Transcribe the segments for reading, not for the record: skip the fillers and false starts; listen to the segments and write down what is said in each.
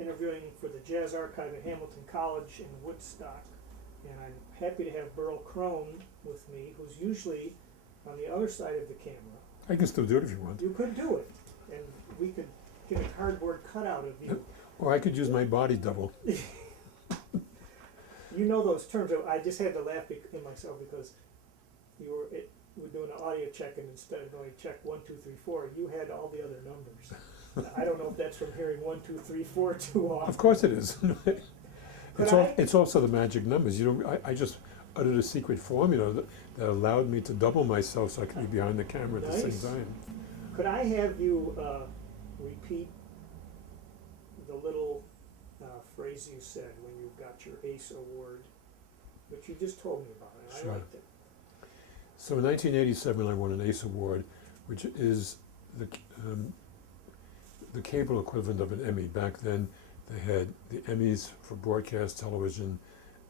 interviewing for the Jazz Archive at Hamilton College in Woodstock. And I'm happy to have Burl Crone with me, who's usually on the other side of the camera. I can still do it if you want. You could do it, and we could get a cardboard cutout of you. Or I could use my body double. You know those terms. I just had to laugh in myself because we're doing an audio check, and instead of going check 1, 2, 3, 4, you had all the other numbers. I don't know if that's from hearing 1, 2, 3, 4 too often. Of course it is. It's also the magic numbers. I just uttered a secret formula that allowed me to double myself so I could be behind the camera at the same time. Could I have you repeat the little phrase you said when you got your ACE award, which you just told me about, and Sure. I liked it. So in 1987, I won an ACE award, which is the cable equivalent of an Emmy. Back then, they had the Emmys for broadcast television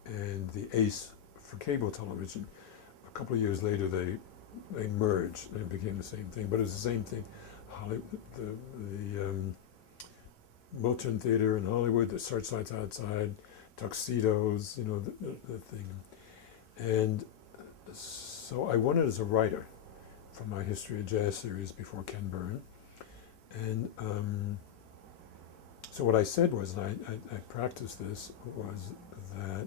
and the ACE for cable television. A couple of years later, they merged and it became the same thing, but it was the same thing. The Moulton Theater in Hollywood, the Searchlights Outside, Tuxedos, the thing. And so I won it as a writer for my History of Jazz series before Ken Byrne. And so what I said was, and I practiced this, was that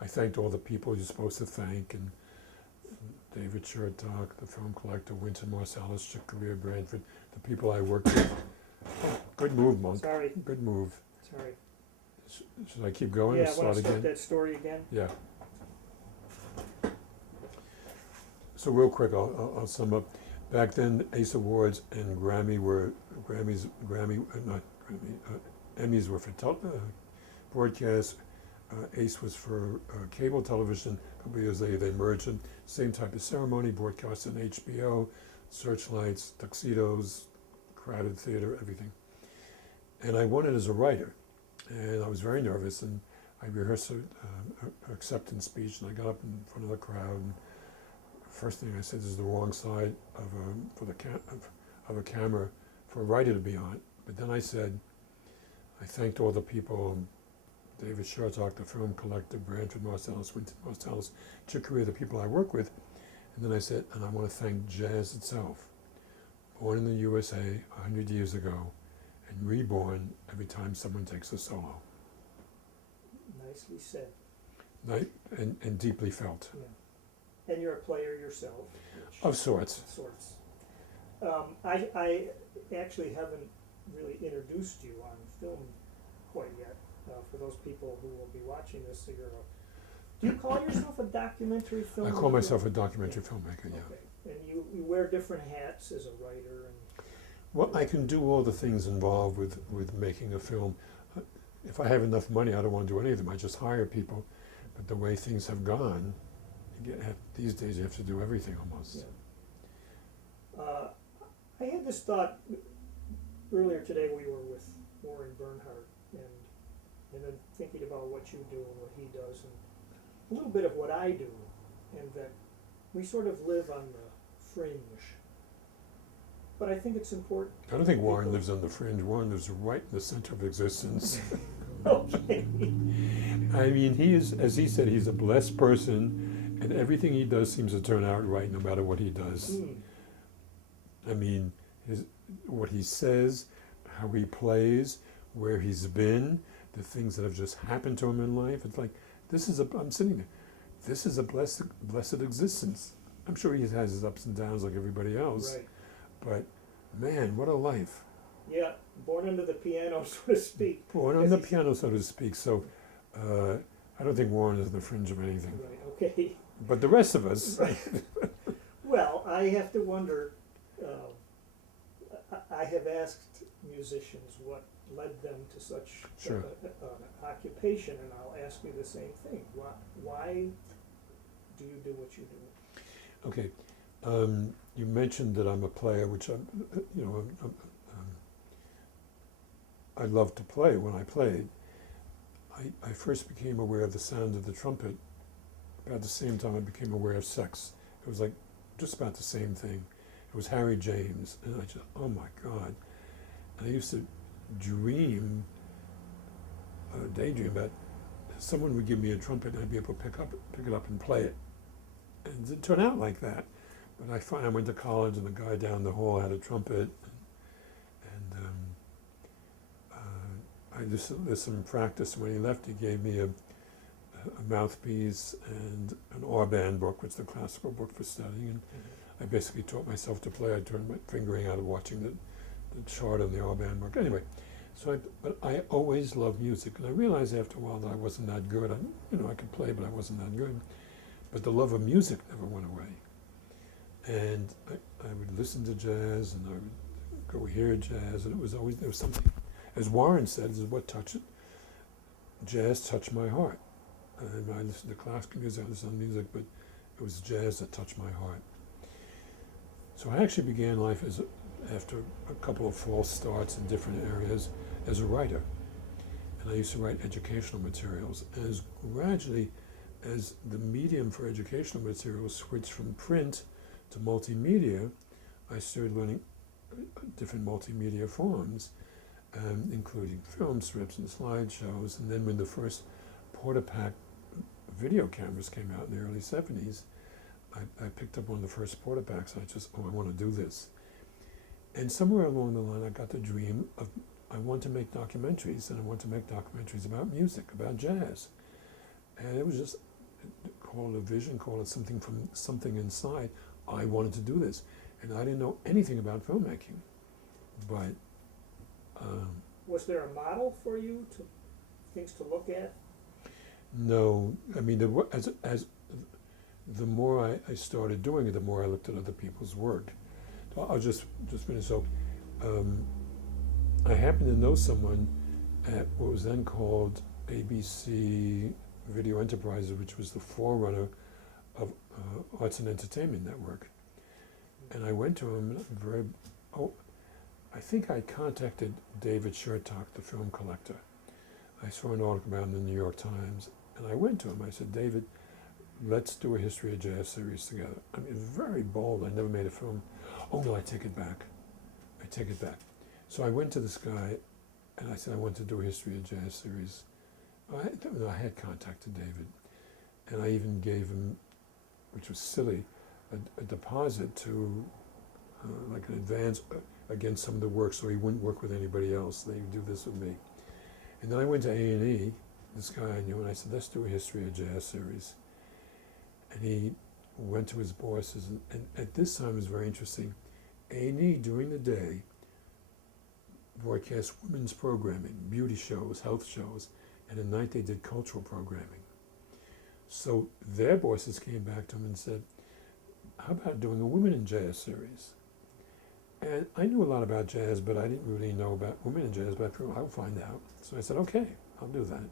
I thanked all the people you're supposed to thank, and David Chertok, the film collector, Wynton Marsalis, Chick Corea, Branford, the people I worked with. Oh, good move, Monk. Sorry. Good move. Sorry. Should I keep going Yeah, or want start to start again? that story again? Yeah. So real quick, I'll sum up. Back then, ACE Awards and Emmys were for broadcast. ACE was for cable television. A couple of years later, they merged them. Same type of ceremony, broadcast on HBO, Searchlights, Tuxedos, crowded theater, everything. And I won it as a writer. And I was very nervous, and I rehearsed an acceptance speech, and I got up in front of the crowd. And first thing I said, this is the wrong side of a camera for a writer to be on. But then I said, I thanked all the people, David Chertok, the film collector, Branford Marsalis, Wynton Marsalis, Chick Corea, the people I work with. And then I said, and I want to thank jazz itself, born in the USA 100 years ago, and reborn every time someone takes a solo. Nicely said. And deeply felt. Yeah. And you're a player yourself. Of sorts. I actually haven't really introduced you on film quite yet. For those people who will be watching this, so do you call yourself a documentary filmmaker? I call myself a documentary filmmaker, yeah. Okay. And you wear different hats as a writer and... Well, I can do all the things involved with making a film. If I have enough money, I don't want to do any of them. I just hire people. But the way things have gone, these days you have to do everything almost. Yeah. I had this thought earlier today. We were with Warren Bernhardt, and then thinking about what you do and what he does, and a little bit of what I do, and that we sort of live on the fringe. But I think it's important. I don't think Warren lives on the fringe. Warren lives right in the center of existence. Okay. I mean, he is, as he said, he's a blessed person, and everything he does seems to turn out right no matter what he does. I mean, what he says, how he plays, where he's been, the things that have just happened to him in life. It's like, I'm sitting there, this is a blessed existence. I'm sure he has his ups and downs like everybody else. Right. But, man, what a life. Yeah, born under the piano, so to speak. Born on the piano, so to speak. So, I don't think Warren is on the fringe of anything. Right, okay. But the rest of us... Right. Well, I have to wonder, I have asked musicians what led them to such Sure. an occupation, and I'll ask you the same thing. Why do you do what you do? Okay. You mentioned that I'm a player, which I love to play. When I played, I first became aware of the sound of the trumpet about the same time I became aware of sex. It was like just about the same thing. It was Harry James, and I just, oh my God. And I used to dream daydream about someone would give me a trumpet and I'd be able to pick it up and play it. And it didn't turn out like that. But I went to college and the guy down the hall had a trumpet, and I just listened and practiced. When he left, he gave me a mouthpiece and an R-band book, which is the classical book for studying. And I basically taught myself to play. I turned my fingering out of watching the chart on the R-band book. Anyway, but I always loved music, and I realized after a while that I wasn't that good. I could play, but I wasn't that good. But the love of music never went away. And I would listen to jazz, and I would go hear jazz, and there was something, as Warren said, this is what touched it. Jazz touched my heart. And I listened to classical music, I listened to music, but it was jazz that touched my heart. So I actually began life after a couple of false starts in different areas as a writer. And I used to write educational materials. And gradually, as the medium for educational materials switched from print to multimedia, I started learning different multimedia forms, including film strips and slideshows. And then when the first Portapak video cameras came out in the early 70s, I picked up one of the first Portapaks, and I want to do this. And somewhere along the line, I got the dream of, I want to make documentaries, and I want to make documentaries about music, about jazz. And it was just, call it a vision, call it something inside. I wanted to do this. And I didn't know anything about filmmaking. But was there a model for you, things to look at? No, I mean, the more I started doing it, the more I looked at other people's work. So I'll just finish. So I happened to know someone at what was then called ABC Video Enterprises, which was the forerunner of Arts and Entertainment Network. And I went to him, I think I contacted David Chertok, the film collector. I saw an article about him in the New York Times, and I went to him. I said, David, let's do a History of Jazz series together. I mean, very bold. I never made a film. Oh no, I take it back. So I went to this guy, and I said, I want to do a History of Jazz series. I had contacted David, and I even gave him, which was silly, a deposit to, like an advance against some of the work, so he wouldn't work with anybody else. They would do this with me. And then I went to A&E, this guy I knew, and I said, let's do a History of Jazz series. And he went to his bosses, and at this time it was very interesting. A&E during the day broadcast women's programming, beauty shows, health shows, and at night they did cultural programming. So their bosses came back to him and said, how about doing a Women in Jazz series? And I knew a lot about jazz, but I didn't really know about women in jazz, but I thought, I'll find out. So I said, okay, I'll do that.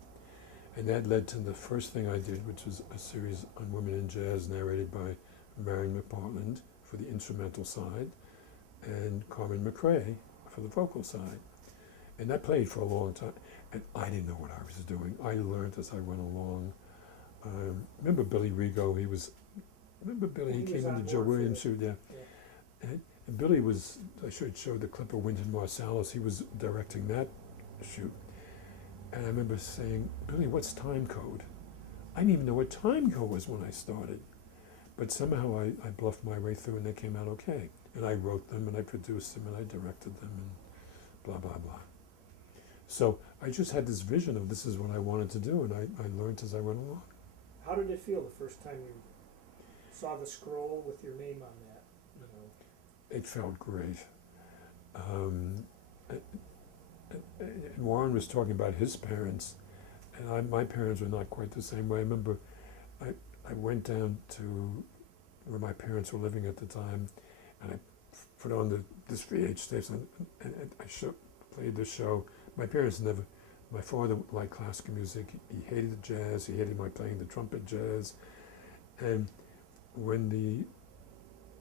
And that led to the first thing I did, which was a series on women in jazz narrated by Marion McPartland for the instrumental side and Carmen McRae for the vocal side. And that played for a long time. And I didn't know what I was doing. I learned as I went along. Remember Billy Rigo? He came into Joe Williams' shoot, yeah. And Billy was, I should show the clip of Wynton Marsalis. He was directing that shoot. And I remember saying, Billy, what's time code? I didn't even know what time code was when I started. But somehow I bluffed my way through and they came out okay. And I wrote them and I produced them and I directed them and blah, blah, blah. So I just had this vision of this is what I wanted to do, and I learned as I went along. How did it feel the first time you saw the scroll with your name on that? It felt great. Warren was talking about his parents, and my parents were not quite the same way. I remember I went down to where my parents were living at the time, and I put on this VH tape, and I played the show. My parents my father liked classical music. He hated the jazz. He hated my playing the trumpet jazz. And when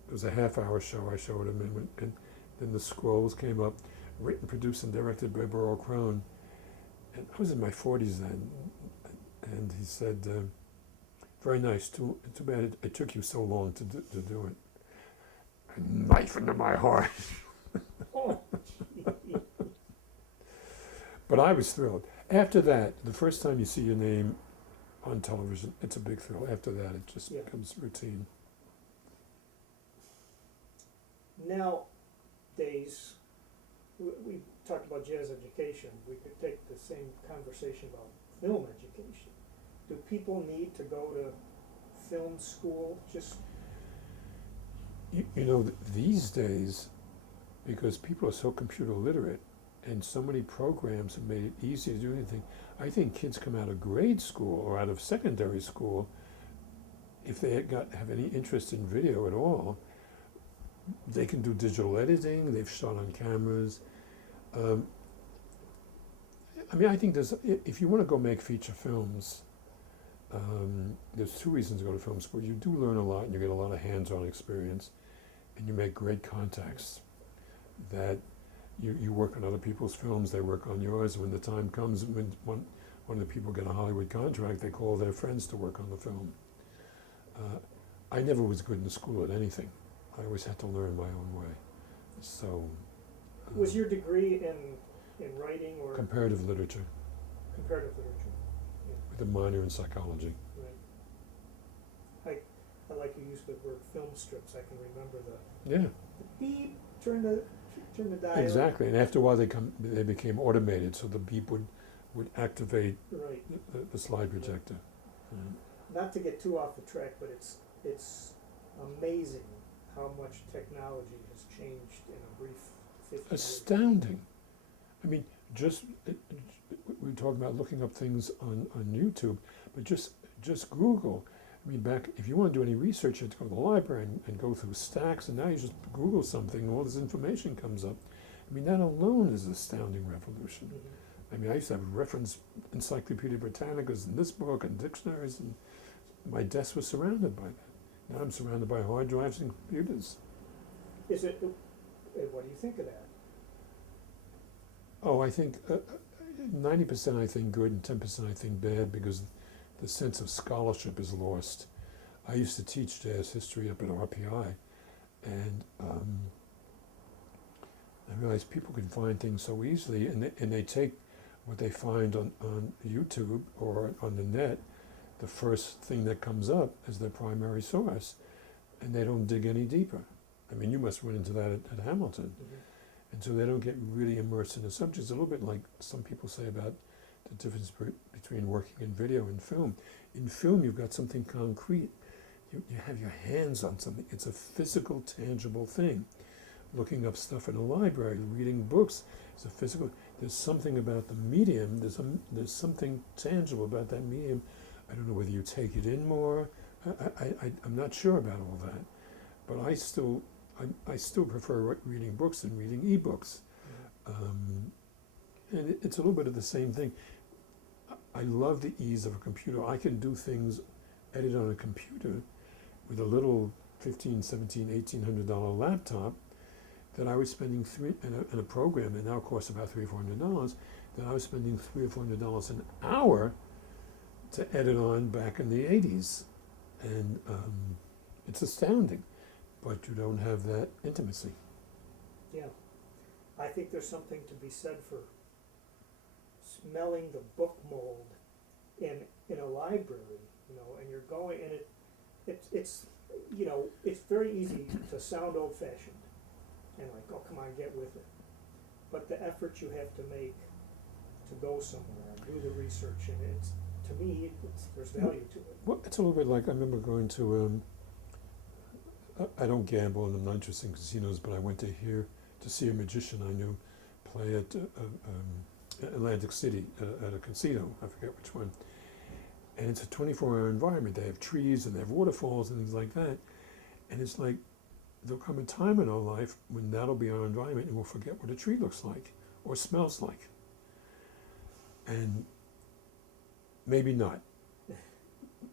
it was a half-hour show, I showed him, and then the scrolls came up, written, produced, and directed by Burl Crone. And I was in my 40s then, and he said, very nice, too bad it took you so long to do it. A knife into my heart. Oh, But I was thrilled. After that, the first time you see your name on television, it's a big thrill. After that, it just Yeah. becomes routine. Nowadays, we talked about jazz education, we could take the same conversation about film education. Do people need to go to film school? Just, You know, these days, because people are so computer literate and so many programs have made it easy to do anything, I think kids come out of grade school or out of secondary school, if they have any interest in video at all, they can do digital editing, they've shot on cameras. I mean, I think if you want to go make feature films, there's two reasons to go to film school. You do learn a lot and you get a lot of hands-on experience and you make great contacts that you work on other people's films, they work on yours. When the time comes, when one of the people get a Hollywood contract, they call their friends to work on the film. I never was good in school at anything. I always had to learn my own way. So. was your degree in writing or Comparative literature comparative literature? with a minor in psychology. Right. I like you use the word film strips. I can remember the Yeah, beep, turn the dial. exactly. And after a while, they became automated, so the beep would activate Right. the slide projector. Not to get too off the track, but it's amazing how much technology has changed in a brief 50 years. Astounding. I mean, we were talking about looking up things on YouTube, but just Google. I mean, if you want to do any research, you have to go to the library and go through stacks, and now you just Google something and all this information comes up. I mean, that alone is an astounding revolution. Mhm. I mean, I used to have reference Encyclopedia Britannicas in this book and dictionaries, and my desk was surrounded by that. Now I'm surrounded by hard drives and computers. Is it? What do you think of that? Oh, I think 90% I think good and 10% I think bad, because the sense of scholarship is lost. I used to teach jazz history up at RPI, and I realized people can find things so easily, and they take what they find on YouTube or on the net, the first thing that comes up as their primary source, and they don't dig any deeper. I mean, you must run into that at Hamilton. Mm-hmm. And so they don't get really immersed in the subject. It's a little bit like some people say about the difference between working in video and film. In film, you've got something concrete. You have your hands on something. It's a physical, tangible thing. Looking up stuff in a library, reading books, it's a physical. There's something about the medium. There's something tangible about that medium. I don't know whether you take it in more. I'm not sure about all that, but I still prefer reading books than reading ebooks. And it's a little bit of the same thing. I love the ease of a computer. I can do things, edit on a computer with a little $1,500, $1,700, $1,800 laptop that I was spending in a program that now costs about $300 or $400, that I was spending $300 or $400 an hour to edit on back in the 80s. And it's astounding, but you don't have that intimacy. Yeah. I think there's something to be said for smelling the book mold in a library, and you're going, and it's it's very easy to sound old-fashioned and like, oh, come on, get with it. But the effort you have to make to go somewhere and do the research, and to me, there's value to it. Well, it's a little bit like, I remember going to, I don't gamble and I'm not interested in casinos, but I went to see a magician I knew play at Atlantic City at a casino, I forget which one. And it's a 24-hour environment. They have trees and they have waterfalls and things like that. And it's like, there'll come a time in our life when that'll be our environment and we'll forget what a tree looks like or smells like. And maybe not.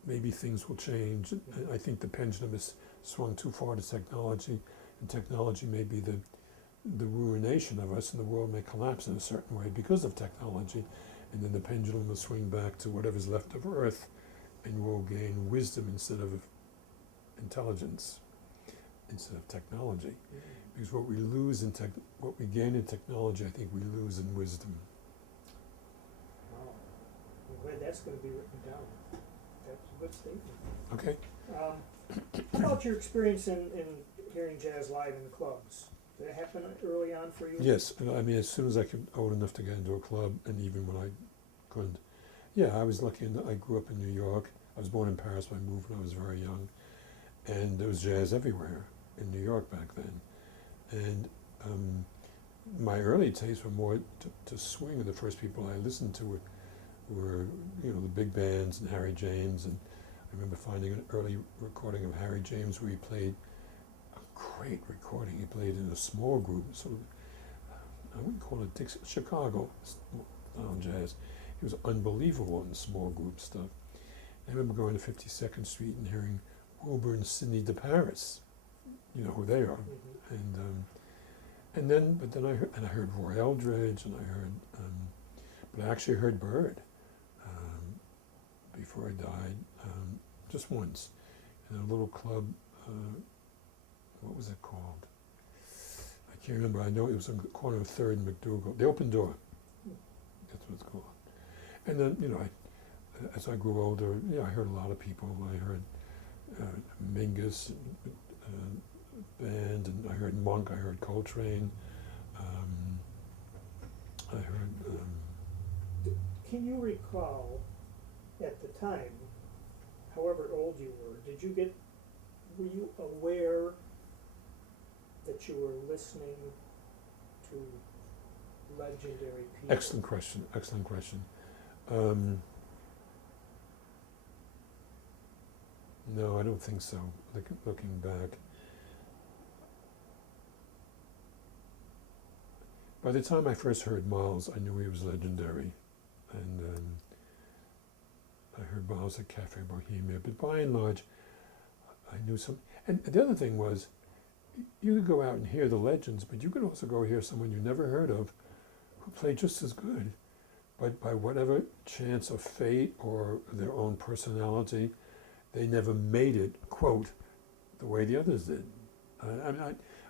Maybe things will change. I think the pendulum has swung too far to technology, and technology may be the ruination of us, and the world may collapse in a certain way because of technology, and then the pendulum will swing back to whatever's left of Earth, and we'll gain wisdom instead of intelligence, instead of technology. Because what we lose what we gain in technology, I think we lose in wisdom. Wow. glad that's gonna be written down. That's a good statement. Okay. How about your experience in hearing jazz live in clubs? Did it happen early on for you? Yes, and I mean, as soon as I could, old enough to get into a club, and even when I couldn't. Yeah, I was lucky. I grew up in New York. I was born in Paris, but I moved when I was very young. And there was jazz everywhere in New York back then. And my early tastes were more to swing, and the first people I listened to were the big bands and Harry James. And I remember finding an early recording of Harry James where he played a great recording. He played in a small group, sort of, I wouldn't call it Chicago style jazz. He was unbelievable in the small group stuff. I remember going to 52nd Street and hearing Wilbur and Sidney DeParis. You know who they are. Mm-hmm. And then I heard Roy Eldridge, and I heard, but I actually heard Bird before I died, just once, in a little club. What was it called? I can't remember. I know it was on the corner of 3rd and McDougal. The Open Door. That's what it's called. And then, as I grew older, I heard a lot of people. I heard Mingus band, and I heard Monk. I heard Coltrane. I heard. Can you recall, at the time, however old you were, were you aware that you were listening to legendary people? Excellent question. No, I don't think so. Looking back. By the time I first heard Miles, I knew he was legendary. And I heard Miles at Cafe Bohemia. But by and large, I knew some. And the other thing was, you could go out and hear the legends, but you could also go hear someone you never heard of who played just as good. But by whatever chance of fate or their own personality, they never made it, quote, the way the others did.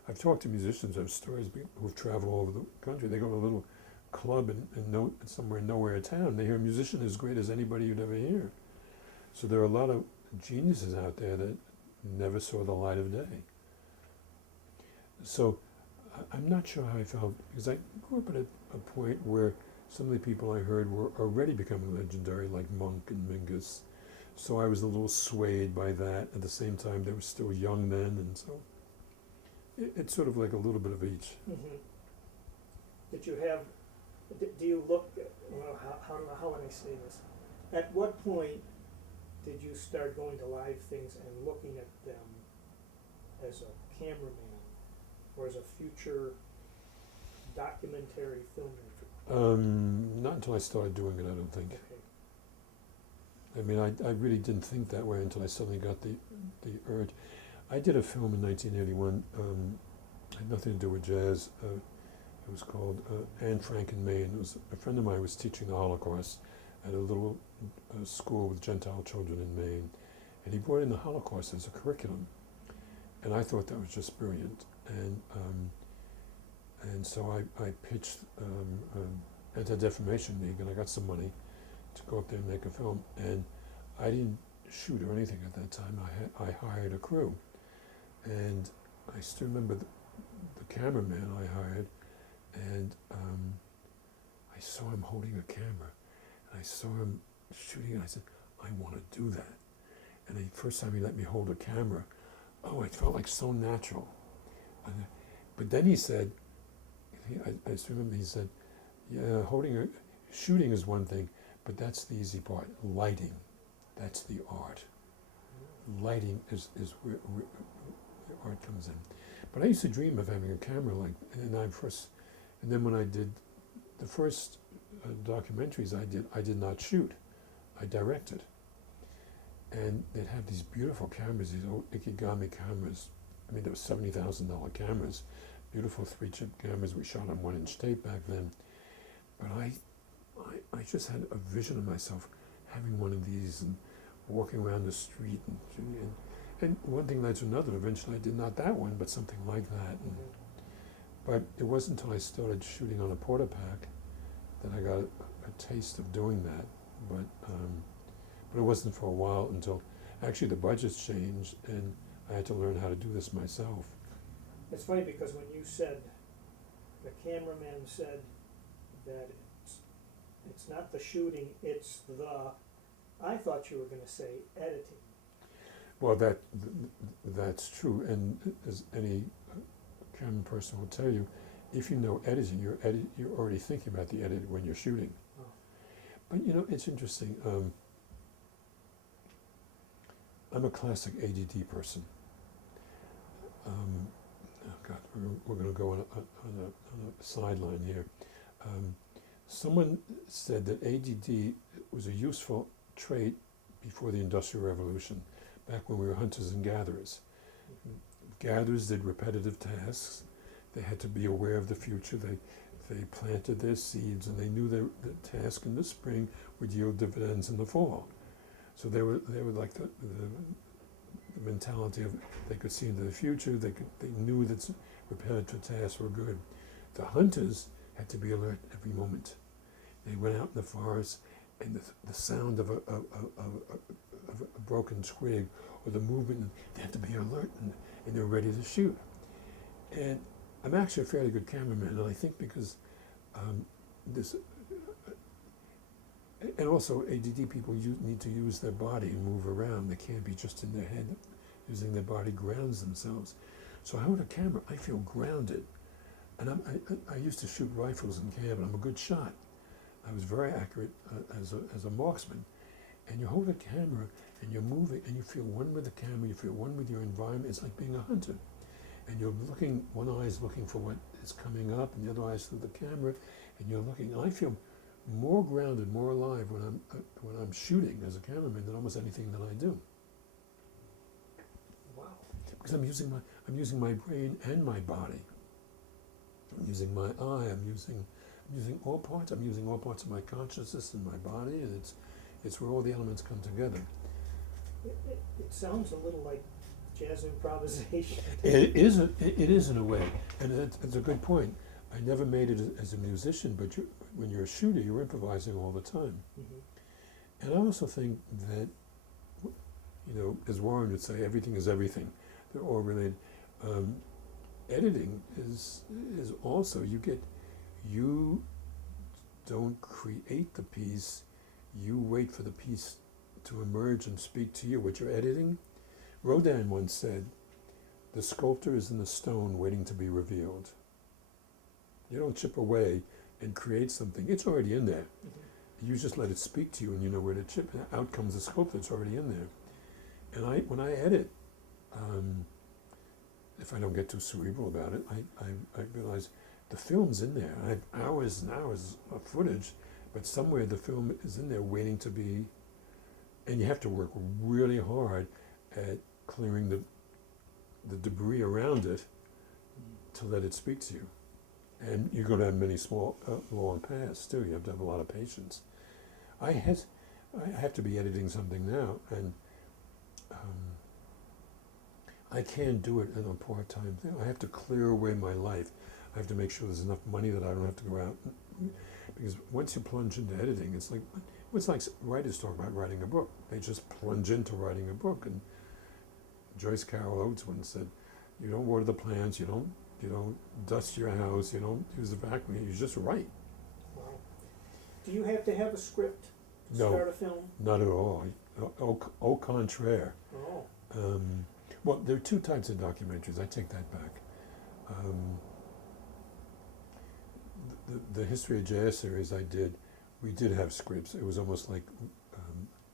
I've talked to musicians, I have stories who've traveled all over the country. They go to a little club in somewhere nowhere town. They hear a musician as great as anybody you'd ever hear. So there are a lot of geniuses out there that never saw the light of day. So I'm not sure how I felt, because I grew up at a point where some of the people I heard were already becoming legendary, like Monk and Mingus. So I was a little swayed by that. At the same time, they were still young then, and so it's sort of like a little bit of each. Mm-hmm. Do you look, well, how would I say this? At what point did you start going to live things and looking at them as a cameraman or as a future documentary filmmaker? Not until I started doing it, I don't think. Okay. I mean, I really didn't think that way until I suddenly got the urge. I did a film in 1981, had nothing to do with jazz. It was called Anne Frank in Maine. It was a friend of mine was teaching the Holocaust at a little school with Gentile children in Maine, and he brought in the Holocaust as a curriculum, and I thought that was just brilliant. And so I pitched Anti-Defamation League, and I got some money to go up there and make a film. And I didn't shoot or anything at that time. I hired a crew, and I still remember the cameraman I hired, and I saw him holding a camera, and I saw him shooting, and I said, I want to do that. And the first time he let me hold a camera, it felt like so natural. But then he said, I still remember he said, yeah, shooting is one thing, but that's the easy part. Lighting, that's the art. Lighting is where the art comes in. But I used to dream of having a camera and then when I did the first documentaries I did not shoot, I directed. And they'd have these beautiful cameras, these old Ikegami cameras. I mean, they were $70,000 cameras, beautiful 3-chip cameras. We shot on 1-inch tape back then. But I just had a vision of myself having one of these and walking around the street and one thing led to another. Eventually I did not that one, but something like that. But it wasn't until I started shooting on a Portapak that I got a taste of doing that. but it wasn't for a while until actually the budgets changed and I had to learn how to do this myself. It's funny because when you said, the cameraman said that it's not the shooting, it's I thought you were gonna say editing. Well, that's true, and as any camera person will tell you, if you know editing, you're already thinking about the edit when you're shooting. Oh. But you know, it's interesting. I'm a classic ADD person. Oh God, we're going to go on a sideline here. Someone said that ADD was a useful trait before the Industrial Revolution, back when we were hunters and gatherers. Gatherers did repetitive tasks. They had to be aware of the future. They planted their seeds, and they knew the task in the spring would yield dividends in the fall. So they were like the mentality of they could see into the future. They knew that repetitive tasks were good. The hunters had to be alert every moment. They went out in the forest, and the sound of a broken twig or the movement, they had to be alert and they were ready to shoot. And I'm actually a fairly good cameraman, and I think because this, and also ADD people need to use their body and move around. They can't be just in their head. Using their body grounds themselves. So I hold a camera, I feel grounded. And I used to shoot rifles in camp, and I'm a good shot. I was very accurate as a marksman. And you hold a camera, and you're moving, and you feel one with the camera, you feel one with your environment. It's like being a hunter. And you're looking, one eye is looking for what is coming up, and the other eye is through the camera, and you're looking. And I feel more grounded, more alive when I'm shooting as a cameraman than almost anything that I do. Wow. Because I'm using my brain and my body. I'm using my eye. I'm using all parts. I'm using all parts of my consciousness and my body, and it's where all the elements come together. It sounds a little like jazz improvisation. It is in a way, and it's a good point. I never made it as a musician, but when you're a shooter, you're improvising all the time. Mm-hmm. And I also think that, you know, as Warren would say, everything is everything. They're all related. Editing is also, you don't create the piece, you wait for the piece to emerge and speak to you. What you're editing, Rodin once said, the sculptor is in the stone waiting to be revealed. You don't chip away and create something, it's already in there. Mm-hmm. You just let it speak to you and you know where to chip, and out comes the sculptor, it's already in there. And when I edit, if I don't get too cerebral about it, I realize the film's in there. I have hours and hours of footage, but somewhere the film is in there waiting to be, and you have to work really hard at clearing the debris around it to let it speak to you. And you're going to have many small, long paths too. You have to have a lot of patience. I have to be editing something now, and I can't do it in a part-time thing. I have to clear away my life. I have to make sure there's enough money that I don't have to go out. Because once you plunge into editing, it's like writers talk about writing a book. They just plunge into writing a book. And Joyce Carol Oates once said, you don't water the plants, you don't dust your house, you don't use the vacuum, you just write. Wow. Do you have to have a script to start a film? Not at all. Au contraire. Oh. Well, there are two types of documentaries. I take that back. The History of Jazz series I did, we did have scripts. It was almost like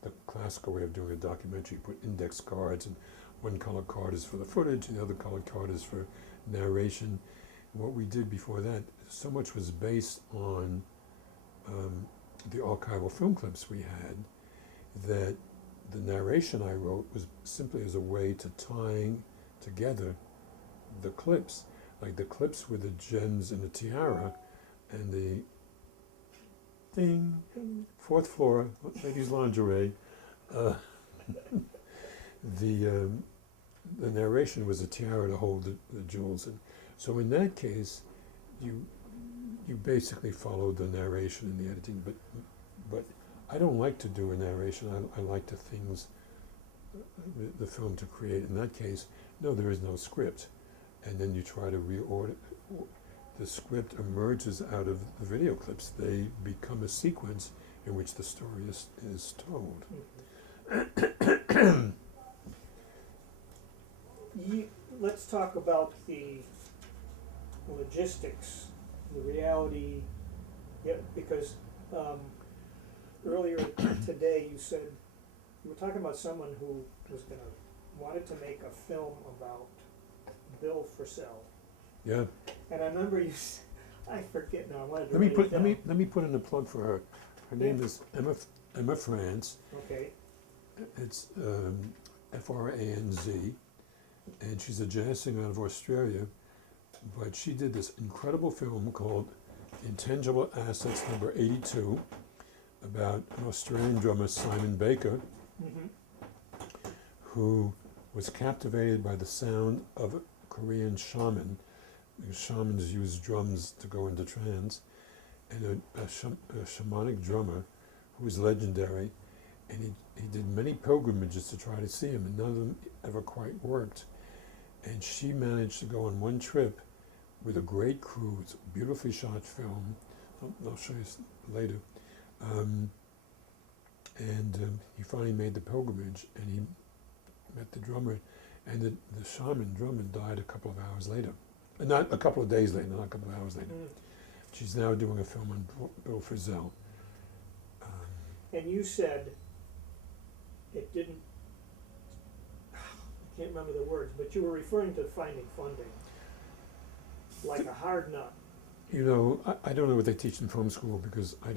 the classical way of doing a documentary. You put index cards, and one color card is for the footage, and the other colored card is for narration. And what we did before that, so much was based on the archival film clips we had, that the narration I wrote was simply as a way to tying together the clips. Like the clips with the gems in the tiara and the ding, fourth floor, ladies' lingerie. The narration was a tiara to hold the jewels in. So in that case, you basically followed the narration in the editing, but I don't like to do a narration. I like the film to create. In that case, no, there is no script, and then you try to reorder. The script emerges out of the video clips. They become a sequence in which the story is told. Let's talk about the logistics, the reality, because earlier today you said, you were talking about someone who wanted to make a film about Bill Frisell. Yeah. And I remember I forget now, I wanted to Let me write put it let down. me put in a plug for her. Her name is Emma France. Okay, It's Franz, and she's a jazz singer out of Australia. But she did this incredible film called Intangible Assets Number 82 about an Australian drummer, Simon Baker, mm-hmm. who was captivated by the sound of a Korean shaman. Because shamans use drums to go into trance, and a shamanic drummer who was legendary, and he did many pilgrimages to try to see him, and none of them ever quite worked. And she managed to go on one trip with a great crew. It's a beautifully shot film. I'll show you later. He finally made the pilgrimage, and he met the drummer, and the shaman drummer died a couple of hours later. Not a couple of days later, not a couple of hours later. Mm. She's now doing a film on Bill Frisell. And you said it didn't, I can't remember the words, but you were referring to finding funding, like a hard nut. You know, I don't know what they teach in film school because I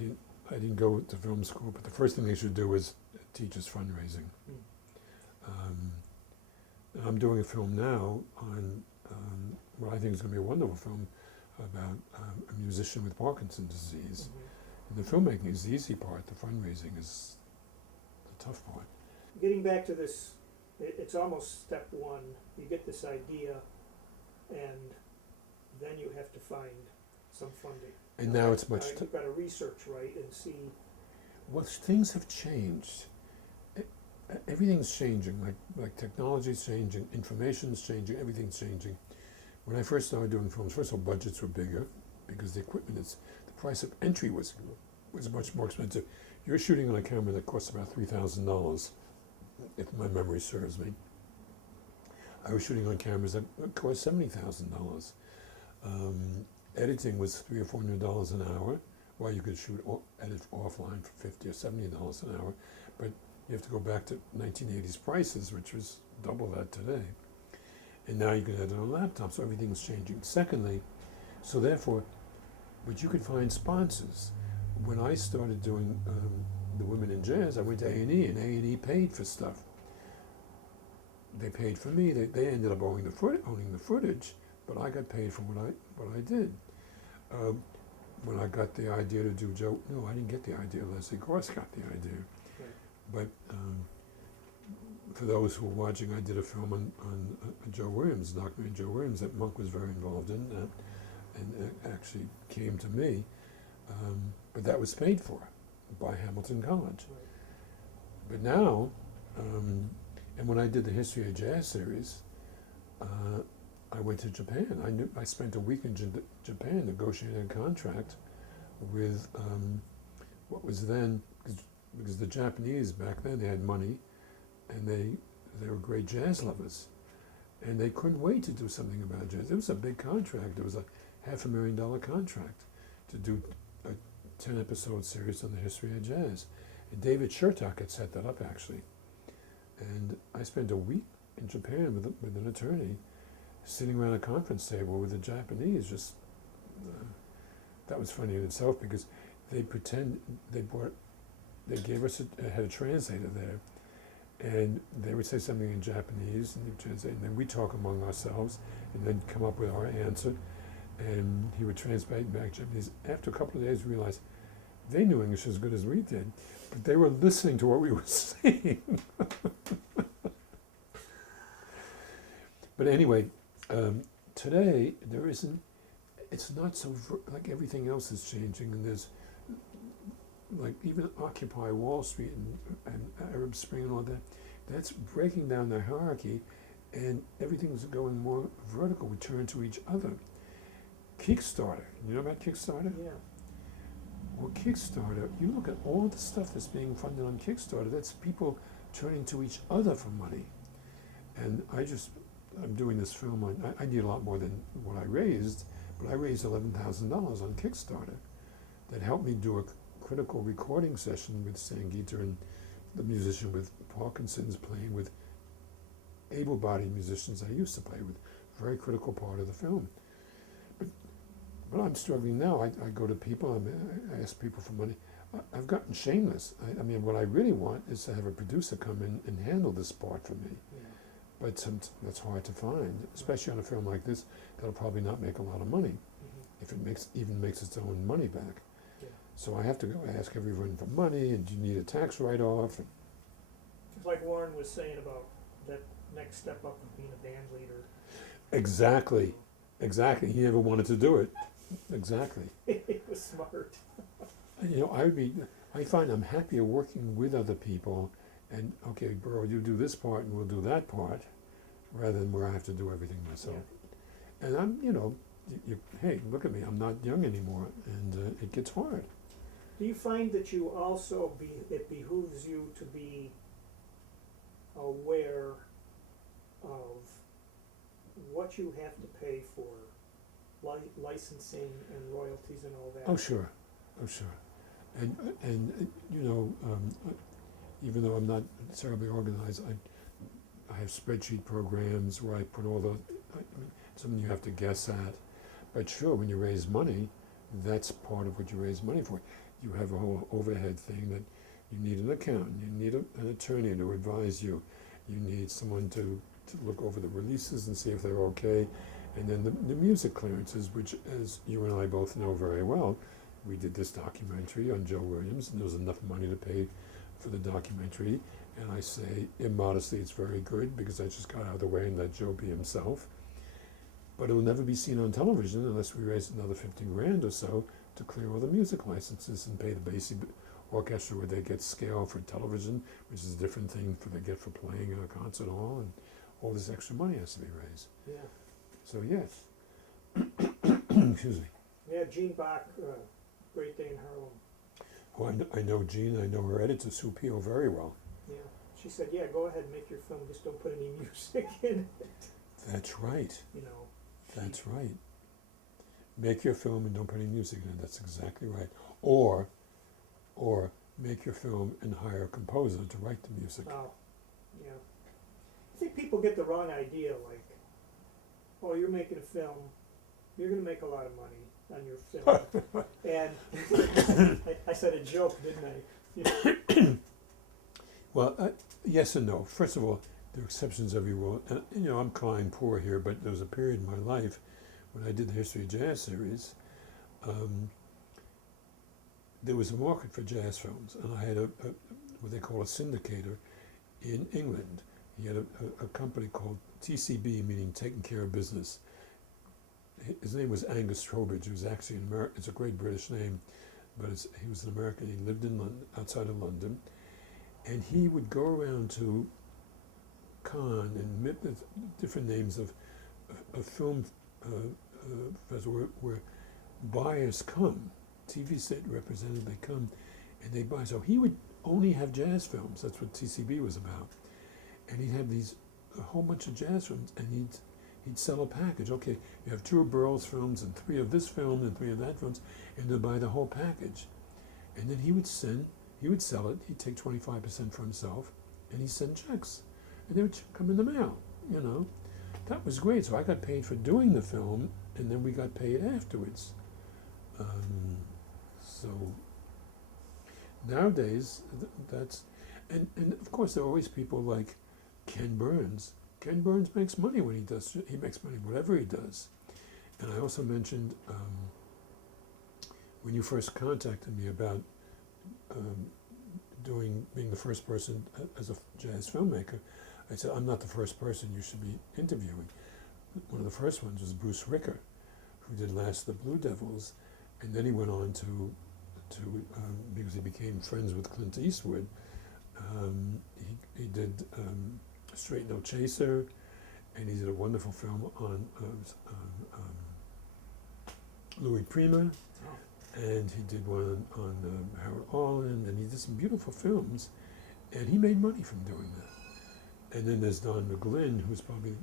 didn't go to film school, but the first thing they should do is teach us fundraising. And I'm doing a film now on what I think is going to be a wonderful film about a musician with Parkinson's disease. Mm-hmm. And the filmmaking is the easy part, the fundraising is the tough part. Getting back to this, it's almost step one. You get this idea, and then you have to find some funding. And now it's much... You've got to research, right, and see. Well, things have changed. Everything's changing, like technology's changing, information's changing, everything's changing. When I first started doing films, first of all, budgets were bigger because the price of entry was much more expensive. You're shooting on a camera that costs about $3,000, if my memory serves me. I was shooting on cameras that cost $70,000. Editing was $300 or $400 an hour, while you could edit offline for $50 or $70 an hour. But you have to go back to 1980s prices, which was double that today. And now you can edit on a laptop, so everything's changing. Secondly, so therefore, but you could find sponsors. When I started doing the Women in Jazz, I went to A&E, and A&E paid for stuff. They paid for me. They ended up owning the footage, but I got paid for what I did. When I got the idea to do I didn't get the idea. Leslie Gorse got the idea. But for those who are watching, I did a film on Joe Williams, documentary Joe Williams, that Monk was very involved in, and it actually came to me. But that was paid for by Hamilton College. But now, and when I did the History of Jazz series, I went to Japan. I spent a week in Japan negotiating a contract with what was then, because the Japanese back then, they had money, and they were great jazz lovers, and they couldn't wait to do something about jazz. It was a big contract. It was a $500,000 contract to do a 10-episode series on the history of jazz. And David Chertok had set that up, actually. And I spent a week in Japan with an attorney, sitting around a conference table with the Japanese. Just that was funny in itself, because they gave us had a translator there, and they would say something in Japanese, and he'd translate, and then we talk among ourselves, and then come up with our answer, and he would translate back Japanese. After a couple of days, we realized they knew English as good as we did, but they were listening to what we were saying. But anyway, today there isn't. It's not so like everything else is changing, and there's like even Occupy Wall Street and Arab Spring and all that, that's breaking down the hierarchy, and everything's going more vertical. We turn to each other. Kickstarter, you know about Kickstarter? Yeah. Well, Kickstarter, you look at all the stuff that's being funded on Kickstarter, that's people turning to each other for money. And I'm doing this film, I need a lot more than what I raised, but I raised $11,000 on Kickstarter that helped me do a critical recording session with Sangeeta, and the musician with Parkinson's, playing with able-bodied musicians I used to play with. Very critical part of the film. But I'm struggling now. I go to people, I ask people for money. I've gotten shameless. I mean, what I really want is to have a producer come in and handle this part for me. Yeah. But that's hard to find, especially on a film like this that'll probably not make a lot of money, if it even makes its own money back. Yeah. So I have to go ask everyone for money, and do you need a tax write-off? It's like Warren was saying about that next step up of being a band leader. Exactly. He never wanted to do it. Exactly. It was smart. You know, I find I'm happier working with other people, and okay, bro, you do this part and we'll do that part, rather than where I have to do everything myself. Yeah. And I'm, hey, look at me, I'm not young anymore, and it gets hard. Do you find that you also it behooves you to be aware of what you have to pay for licensing and royalties and all that? Oh sure. And even though I'm not terribly organized, I have spreadsheet programs where I put all something you have to guess at. But sure, when you raise money, that's part of what you raise money for. You have a whole overhead thing that you need an accountant, you need an attorney to advise you, you need someone to look over the releases and see if they're okay, and then the music clearances, which, as you and I both know very well, we did this documentary on Joe Williams, and there was enough money to pay for the documentary, and I say immodestly it's very good because I just got out of the way and let Joe be himself. But it will never be seen on television unless we raise another 50 grand or so to clear all the music licenses and pay the basic orchestra where they get scale for television, which is a different thing they get for playing in a concert hall, and all this extra money has to be raised. Yeah. So yes. Excuse me. Yeah, Gene Bach, Great Day in Harlem. Oh, I know Gene. I know her editor, Sue Peel, very well. Yeah. She said, yeah, go ahead and make your film, just don't put any music in it. That's right. That's right. Make your film and don't put any music in it. That's exactly right. Or make your film and hire a composer to write the music. Oh, yeah. I think people get the wrong idea, like, oh, you're making a film, you're going to make a lot of money on your film. And I said a joke, didn't I? Well, yes and no. First of all, there are exceptions every rule. And, I'm Klein poor here, but there was a period in my life when I did the History of Jazz series. There was a market for jazz films, and I had what they call a syndicator in England. He had a company called TCB, meaning Taking Care of Business. His name was Angus Trowbridge. He was actually an American. It's a great British name, but he was an American. He lived in London, outside of London, and he would go around to Cannes and different names of film festivals where buyers come, TV set representatives, they come and they buy. So he would only have jazz films. That's what TCB was about. And he'd have a whole bunch of jazz films, and he'd sell a package. Okay, you have 2 of Burroughs films and 3 of this film and 3 of that films, and they'd buy the whole package. And then he would sell it, he'd take 25% for himself, and he'd send checks. And they would come in the mail, That was great. So I got paid for doing the film, and then we got paid afterwards. So nowadays, and of course there are always people like Ken Burns. Ken Burns makes money when he makes money whatever he does. And I also mentioned when you first contacted me about being the first person as a jazz filmmaker, I said, I'm not the first person you should be interviewing. One of the first ones was Bruce Ricker, who did Last of the Blue Devils, and then he went on to because he became friends with Clint Eastwood. He did Straight No Chaser, and he did a wonderful film on Louis Prima, and he did one on Harold Arlen, and he did some beautiful films, and he made money from doing that. And then there's Don McGlynn, who's probably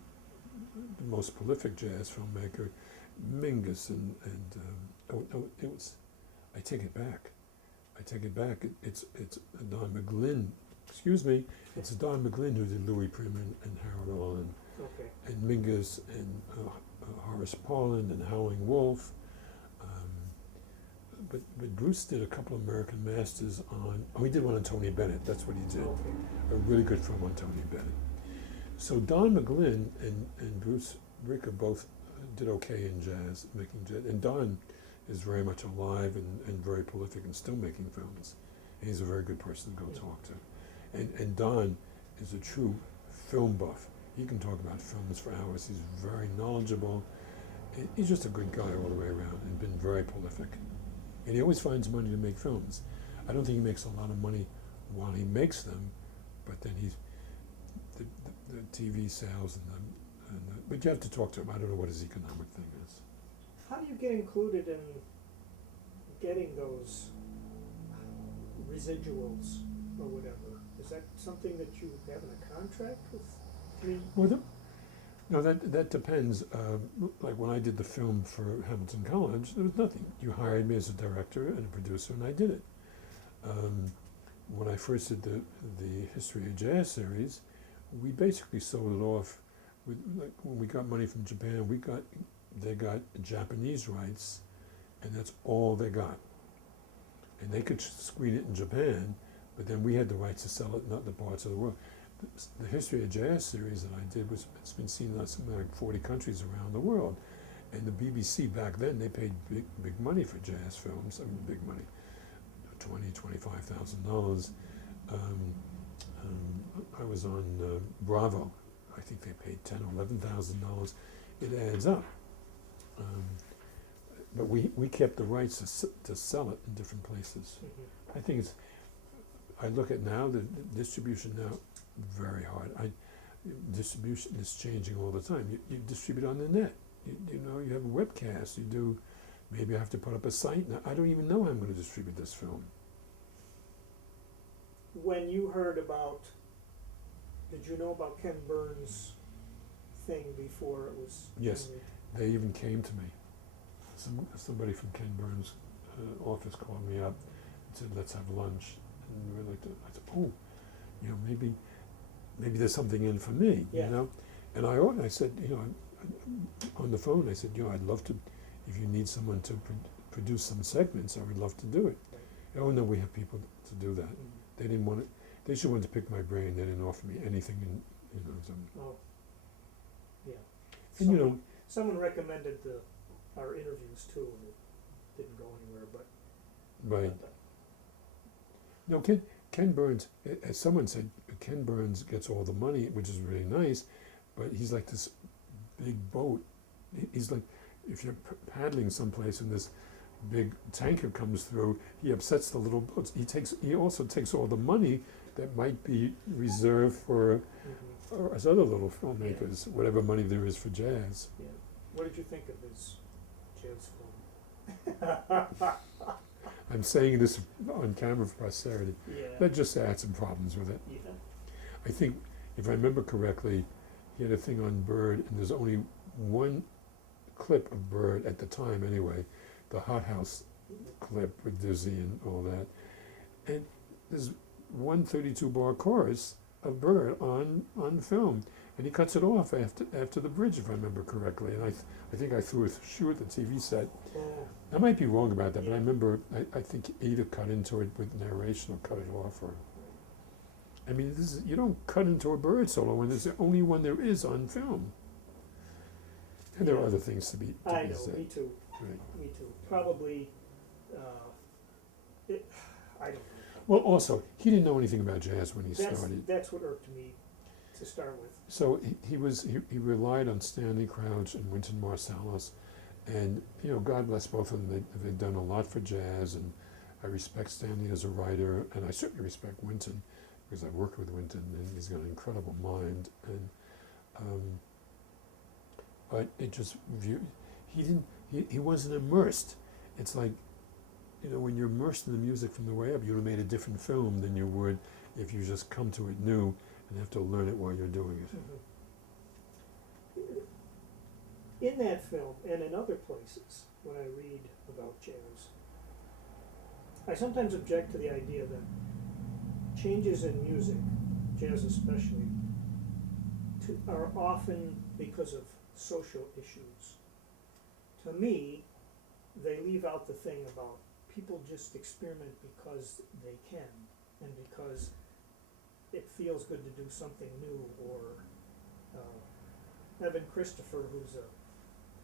the most prolific jazz filmmaker, Mingus, and oh no, it was. I take it back. It's Don McGlynn. Excuse me. It's Don McGlynn who did Louis Prima and Harold Arlen, Okay. and Mingus and Horace Parland and Howling Wolf. But Bruce did a couple of American Masters on. Oh, he did one on Tony Bennett. That's what he did. Okay. A really good film on Tony Bennett. So Don McGlynn and Bruce Ricker both did okay in jazz, making jazz. And Don is very much alive and very prolific and still making films. And he's a very good person to go talk to. And Don is a true film buff. He can talk about films for hours. He's very knowledgeable. He's just a good guy all the way around and been very prolific. And he always finds money to make films. I don't think he makes a lot of money while he makes them, but then he's the TV sales but you have to talk to him. I don't know what his economic thing is. How do you get included in getting those residuals or whatever? Is that something that you have in a contract with? Well, no, that depends. Like when I did the film for Hamilton College, there was nothing. You hired me as a director and a producer, and I did it. When I first did the History of Jazz series, we basically sold it off. Like when we got money from Japan, they got Japanese rights, and that's all they got. And they could screen it in Japan, but then we had the rights to sell it in other parts of the world. The History of Jazz series that I did it's been seen in something like 40 countries around the world. And the BBC back then, they paid big money for jazz films. I mean, big money, $25,000. I was on Bravo. I think they paid $10,000 or $11,000. It adds up. But we kept the rights to sell it in different places. Mm-hmm. I think I look at now, the distribution now, very hard. Distribution is changing all the time. You distribute on the net. You have a webcast. Maybe I have to put up a site. Now, I don't even know how I'm going to distribute this film. When you heard about, did you know about Ken Burns' thing before it was? Yes, they even came to me. Somebody from Ken Burns' office called me up and said, "Let's have lunch." And we looked at. I said, "Oh, maybe there's something in for me." Yeah. And I said, on the phone, I said, I'd love to, if you need someone to produce some segments, I would love to do it. Right. Oh no, we have people to do that. Mm-hmm. They didn't want it. They should want to pick my brain. They didn't offer me anything. Oh, yeah. And Someone recommended our interviews too, and it didn't go anywhere. But right. No, Ken Burns, as someone said, Ken Burns gets all the money, which is really nice, but he's like this big boat. He's like, if you're paddling someplace and this big tanker comes through, he upsets the little boats. He also takes all the money that might be reserved for us other little filmmakers, whatever money there is for jazz. Yeah. What did you think of his jazz film? I'm saying this on camera for posterity. Yeah. Let's just say I had some problems with it. Yeah. I think, if I remember correctly, he had a thing on Bird, and there's only one clip of Bird at the time anyway, the Hot House clip with Dizzy and all that. And there's one 32-bar chorus of Bird on film, and he cuts it off after the bridge, if I remember correctly. And I think I threw a shoe at the TV set. Oh. I might be wrong about that, but I remember I think either cut into it with narration or cut it off. Or I mean, you don't cut into a Bird solo when there's the only one there is on film. And there are other things to be I know, said. me too. Right. Me too. Probably, I don't know. Well, also, he didn't know anything about jazz when he started. That's what irked me to start with. So he relied on Stanley Crouch and Wynton Marsalis, and God bless both of them. They've done a lot for jazz, and I respect Stanley as a writer, and I certainly respect Wynton because I've worked with Wynton, and he's got an incredible mind. And but it just he didn't he wasn't immersed. It's like, you know, when you're immersed in the music from the way up, you would have made a different film than you would if you just come to it new and have to learn it while you're doing it. In that film and in other places, when I read about jazz, I sometimes object to the idea that changes in music, jazz especially, are often because of social issues. To me, they leave out the thing about people just experiment because they can and because it feels good to do something new. Or Evan Christopher, who's a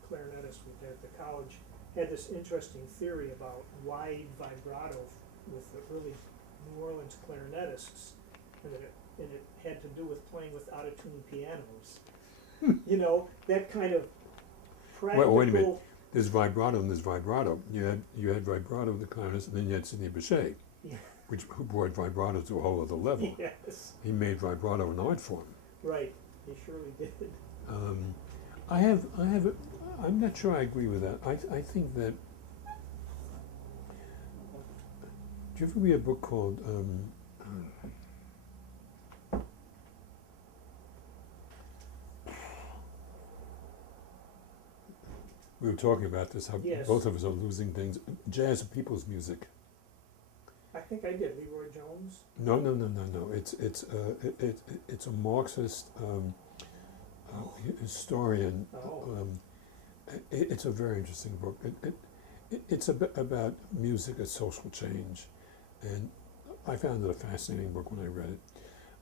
clarinetist we had at the college, had this interesting theory about wide vibrato with the early New Orleans clarinetists, and it had to do with playing with out-of-tune pianos. You know, that kind of practical. Wait a minute. There's vibrato and there's vibrato. You had vibrato with the clarinetist, and then you had Sidney Bechet, Yeah. who brought vibrato to a whole other level. Yes. He made vibrato an art form. Right. He surely did. I'm not sure I agree with that. I think that. Do you ever read a book called? We were talking about this. How Yes. both of us are losing things. Jazz and people's music. I think I did. Leroy Jones. No. It's a Marxist historian. Oh. It's a very interesting book. It's about music as social change, and I found it a fascinating book when I read it.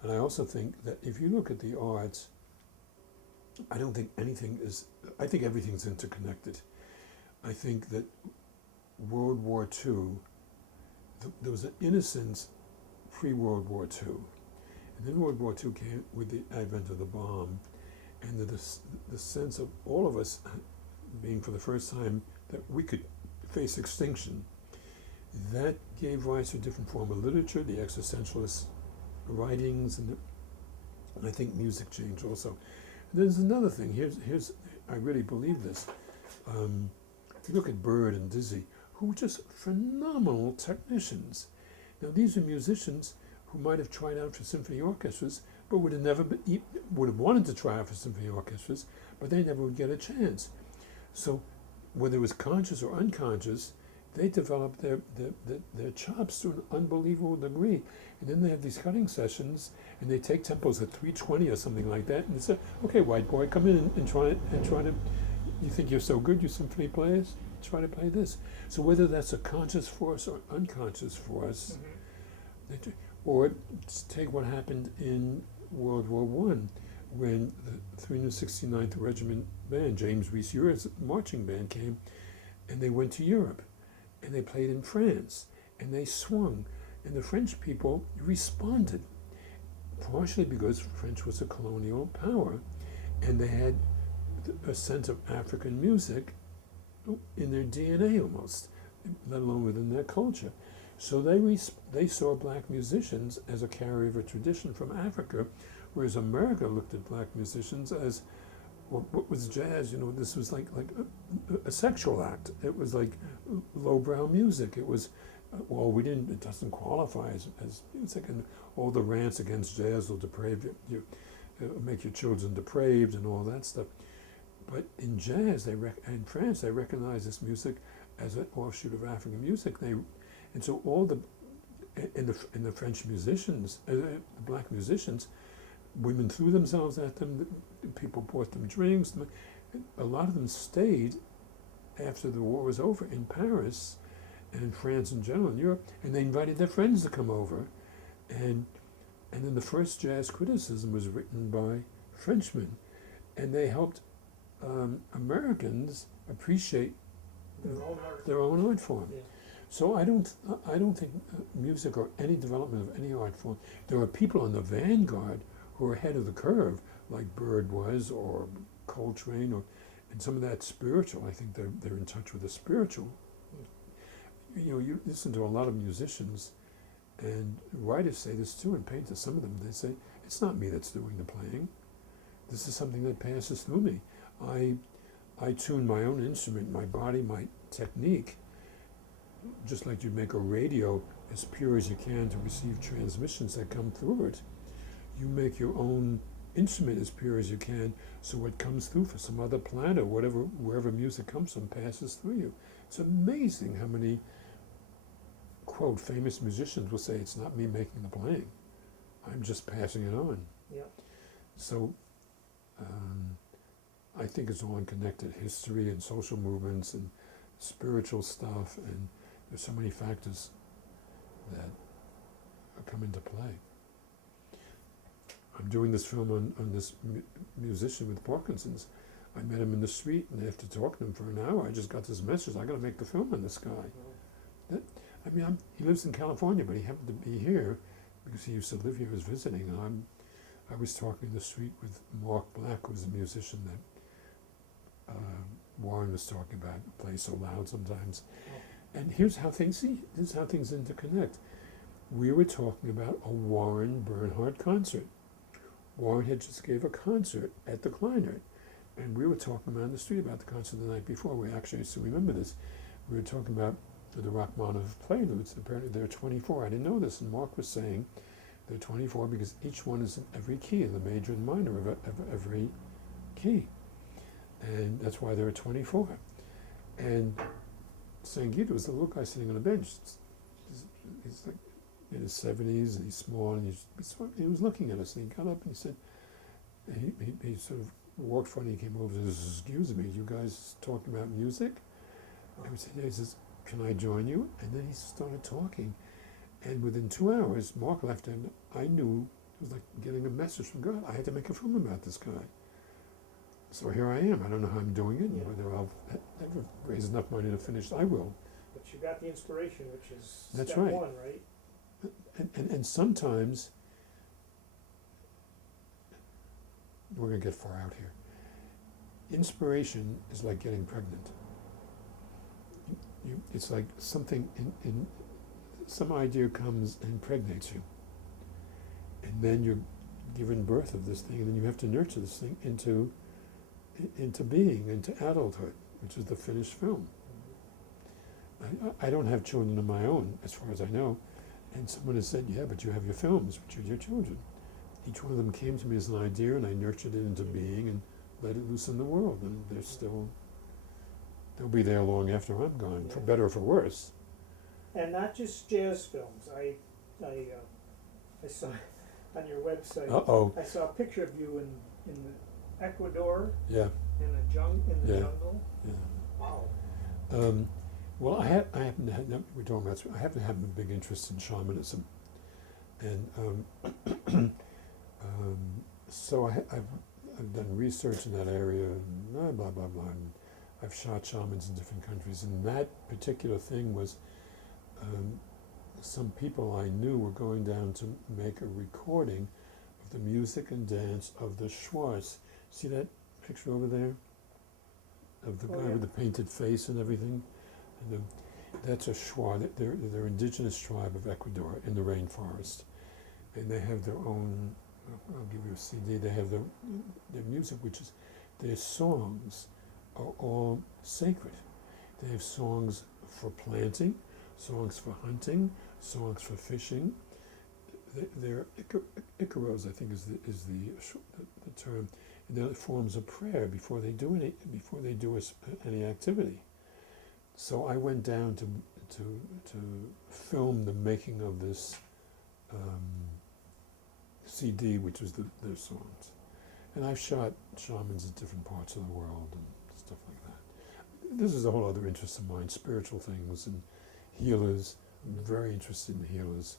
And I also think that if you look at the arts, I think everything's interconnected. I think that World War II, there was an innocence pre-World War II. And then World War II came with the advent of the bomb, and the sense of all of us being for the first time that we could face extinction. That gave rise to a different form of literature, the existentialist writings, and I think music changed also. There's another thing. Here's I really believe this. If you look at Bird and Dizzy, who were just phenomenal technicians. Now these are musicians who might have tried out for symphony orchestras, but would have wanted to try out for symphony orchestras, but they never would get a chance. So whether it was conscious or unconscious, they developed their chops to an unbelievable degree. And then they have these cutting sessions, and they take tempos at 320 or something like that, and they say, okay, white boy, come in and try to, you think you're so good, you symphony players? Try to play this. So whether that's a conscious force or unconscious force, or take what happened in World War I, when the 369th Regiment Band, James Reese Ure's marching band, came, and they went to Europe, and they played in France, and they swung, and the French people responded, partially because French was a colonial power, and they had a sense of African music in their DNA almost, let alone within their culture. So they saw black musicians as a carrier of a tradition from Africa, whereas America looked at black musicians as, well, what was jazz? You know, this was like a sexual act. It was like lowbrow music. It was, it doesn't qualify as music, and all the rants against jazz will deprave you, make your children depraved and all that stuff. But in jazz, in France, they recognize this music as an offshoot of African music. And so all the French musicians, the black musicians, women threw themselves at them. People bought them drinks. A lot of them stayed after the war was over in Paris and in France in general, in Europe, and they invited their friends to come over. And then the first jazz criticism was written by Frenchmen, and they helped Americans appreciate their own art form. Yeah. So I don't think music or any development of any art form. There are people on the vanguard who are ahead of the curve, like Bird was, or Coltrane, and some of that spiritual. I think they're in touch with the spiritual. you listen to a lot of musicians, and writers say this too, and painters, some of them, they say, it's not me that's doing the playing. This is something that passes through me. I tune my own instrument, my body, my technique, just like you make a radio as pure as you can to receive transmissions that come through it. You make your own instrument as pure as you can, so what comes through for some other planet or whatever, wherever music comes from, passes through you. It's amazing how many, quote, famous musicians will say, it's not me making the playing, I'm just passing it on. Yeah. So I think it's all connected, history and social movements and spiritual stuff, and there's so many factors that come into play. I'm doing this film on this musician with Parkinson's. I met him in the street, and after talking to him for an hour, I just got this message, I got to make the film on this guy. I mean, he lives in California, but he happened to be here because he used to live here as visiting. And I was talking in the street with Mark Black, who's a musician that Warren was talking about, plays so loud sometimes. And here's how things interconnect. We were talking about a Warren Bernhardt concert. Warren had just gave a concert at the Kleinert, and we were talking on the street about the concert the night before. We actually used to remember this. We were talking about the Rachmaninoff Preludes. Apparently there are 24. I didn't know this, and Mark was saying there are 24 because each one is in every key, in the major and minor of every key. And that's why there are 24. And Sangeeta was the little guy sitting on a bench. He's like in his 70s, and he's small, and he was looking at us, and he got up and he said, he sort of walked funny, he came over and said, excuse me, you guys talking about music? And we said, yeah. He says, can I join you? And then he started talking, and within 2 hours, Mark left, and I knew it was like getting a message from God. I had to make a film about this guy. So here I am. I don't know how I'm doing it, Yeah. whether I'll ever raise enough money to finish. I will. But you got the inspiration, which is That's step right. one, right? And sometimes, we're going to get far out here. Inspiration is like getting pregnant. It's like something in some idea comes and impregnates you. And then you're given birth of this thing, and then you have to nurture this thing into being, into adulthood, which is the finished film. I don't have children of my own, as far as I know. And someone has said, yeah, but you have your films, which are your children. Each one of them came to me as an idea, and I nurtured it into being and let it loose in the world. And they'll be there long after I'm gone, for better or for worse. And not just jazz films. I saw on your website. Uh-oh. I saw a picture of you in Ecuador, Yeah. in the Yeah. jungle. Yeah. Wow. Well, I happen to have, we're talking about, I happen to have a big interest in shamanism. And so I've done research in that area, and blah, blah, blah, blah. And I've shot shamans in different countries. And that particular thing was some people I knew were going down to make a recording of the music and dance of the Schwartz. See that picture over there? Of the guy with the painted face and everything? And that's a Schwa. They're indigenous tribe of Ecuador in the rainforest. And they have their own, I'll give you a CD, they have their music, which is, their songs are all sacred. They have songs for planting, songs for hunting, songs for fishing. They're Icaros, I think, is the term. And then it forms a prayer before they do any activity. So I went down to film the making of this CD, which was their songs. And I've shot shamans in different parts of the world and stuff like that. This is a whole other interest of mine, spiritual things and healers. I'm very interested in healers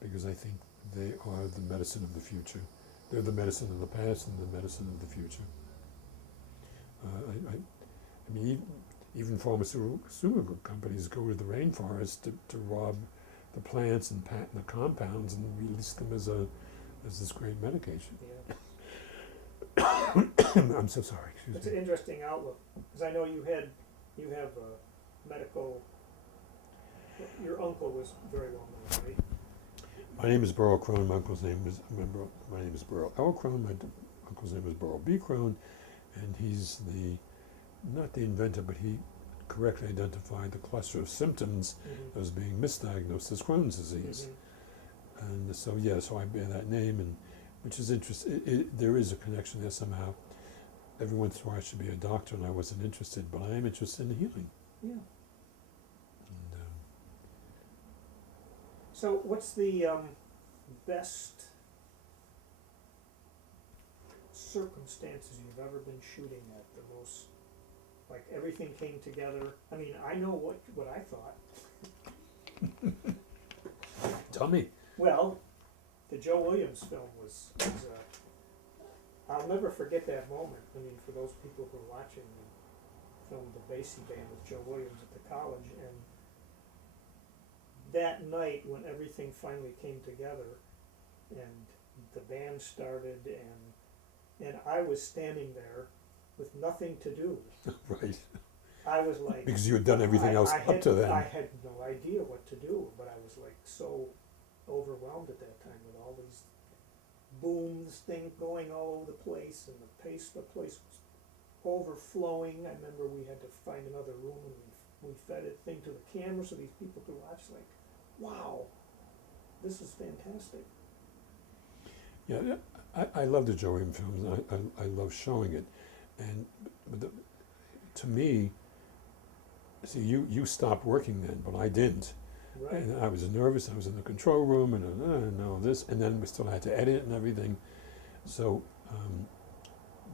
because I think they are the medicine of the future. They're the medicine of the past and the medicine of the future. I mean, even pharmaceutical companies go to the rainforest to rob the plants and patent the compounds and release them as this great medication. Yeah. I'm so sorry. Excuse It's me. an interesting outlook, because I know you have a medical Your uncle was very well known, right? My name is Burl Crone. My uncle's name is my name is Burl L. Crone. My uncle's name is Burl B. Crone, and he's not the inventor, but he correctly identified the cluster of symptoms Mm-hmm. as being misdiagnosed as Crohn's disease. Mm-hmm. And so I bear that name, and which is interesting. There is a connection there somehow. Everyone thought I should be a doctor, and I wasn't interested, but I am interested in healing. Yeah. And, So what's the best circumstances you've ever been shooting at? The most, like everything came together. I mean, I know what I thought. tell me. Well, the Joe Williams film was I'll never forget that moment. I mean, for those people who are watching, we filmed the Basie Band with Joe Williams at the college, and that night when everything finally came together, and the band started, and I was standing there with nothing to do. Right. I was like, Because you had done everything else up to then. I had no idea what to do, but I was like so overwhelmed at that time with all these booms, thing going all over the place, and the place was overflowing. I remember we had to find another room, and we fed a thing to the camera so these people could watch. Like, wow, this is fantastic. Yeah, I love the Joe Williams films. I love showing it, and to me, see, you stopped working then, but I didn't. Right. And I was nervous. I was in the control room, and all this, and then we still had to edit and everything. So,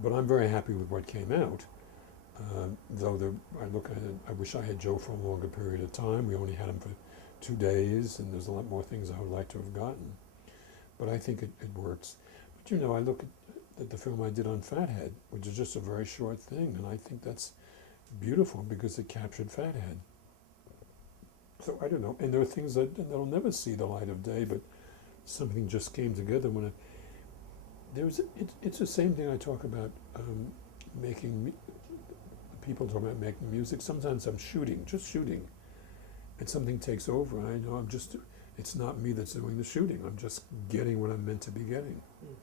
but I'm very happy with what came out. Though I look at it, I wish I had Joe for a longer period of time. We only had him for 2 days, and there's a lot more things I would like to have gotten. But I think it works. But I look at the film I did on Fathead, which is just a very short thing, and I think that's beautiful because it captured Fathead. So I don't know, and there are things that'll never see the light of day, but something just came together when it's the same thing I talk about people talk about making music. Sometimes I'm just shooting, and something takes over. I know it's not me that's doing the shooting. I'm just getting what I'm meant to be getting. Mm.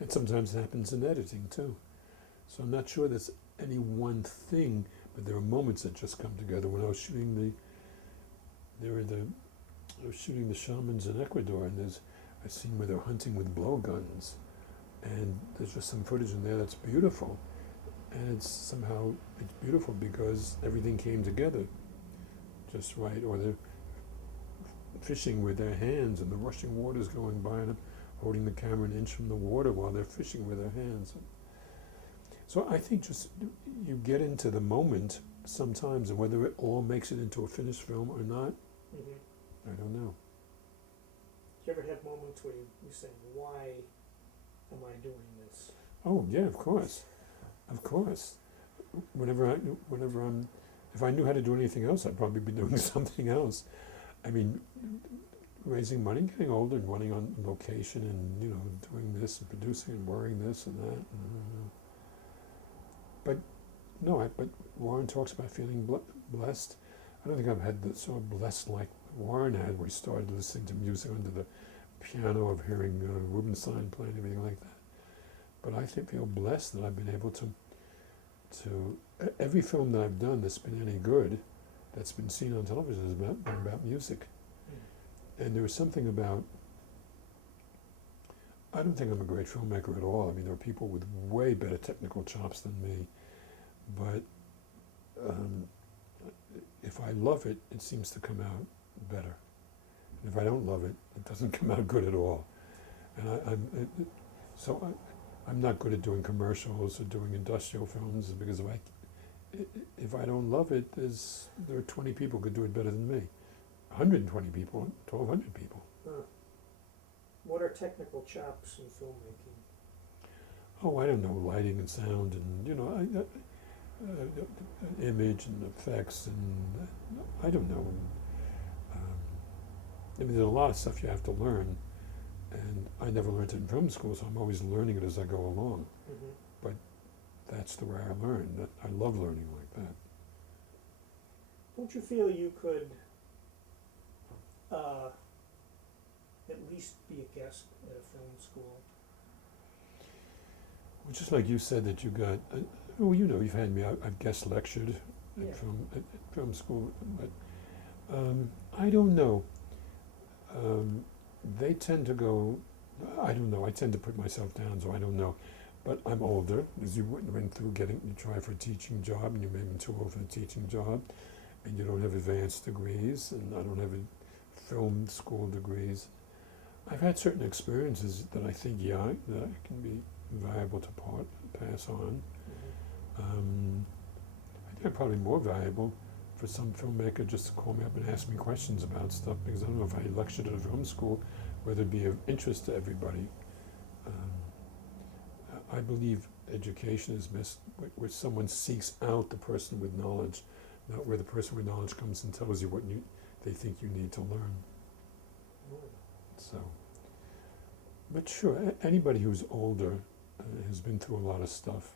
And sometimes it happens in editing too. So I'm not sure there's any one thing, but there are moments that just come together. When I was shooting I was shooting the shamans in Ecuador, and there's a scene where they're hunting with blowguns, and there's just some footage in there that's beautiful, and it's beautiful because everything came together just right. Or they're fishing with their hands, and the rushing water's going by, and I'm holding the camera an inch from the water while they're fishing with their hands. So I think just you get into the moment sometimes, and whether it all makes it into a finished film or not, Mm-hmm. I don't know. Do you ever have moments where you say, why am I doing this? Oh yeah, of course. If I knew how to do anything else, I'd probably be doing something else. I mean, raising money, getting older, and running on location, and doing this and producing and wearing this and that. But Warren talks about feeling blessed. I don't think I've had so blessed like Warren had, where he started listening to music under the piano, of hearing Rubinstein playing, everything like that. But I feel blessed that I've been able to every film that I've done that's been any good, that's been seen on television, has been about music. Mm. And there was something about, I don't think I'm a great filmmaker at all. I mean, there are people with way better technical chops than me, but if I love it, it seems to come out better. And if I don't love it, it doesn't come out good at all. And I'm not good at doing commercials or doing industrial films, because if I don't love it, there are 20 people who could do it better than me. 120 people, 1,200 people. What are technical chops in filmmaking? Oh, I don't know, lighting and sound, and image and effects, and I don't know. I mean, there's a lot of stuff you have to learn, and I never learned it in film school, so I'm always learning it as I go along. Mm-hmm. But that's the way I learn. I love learning like that. Don't you feel you could at least be a guest at a film school. Well, just like you said that you got, well, you know, you've had me. I've guest lectured Yeah. at film school, but I don't know. They tend to go. I don't know. I tend to put myself down, so I don't know. But I'm older, as you went through you try for a teaching job, and you may have been too old for the teaching job, and you don't have advanced degrees, and I don't have film school degrees. I've had certain experiences that I think, that can be valuable to pass on. Mhm. I think probably more valuable for some filmmaker just to call me up and ask me questions about stuff, because I don't know if I lectured at a film school, whether it'd be of interest to everybody. I believe education is best where someone seeks out the person with knowledge, not where the person with knowledge comes and tells you what they think you need to learn. So, but sure, anybody who's older has been through a lot of stuff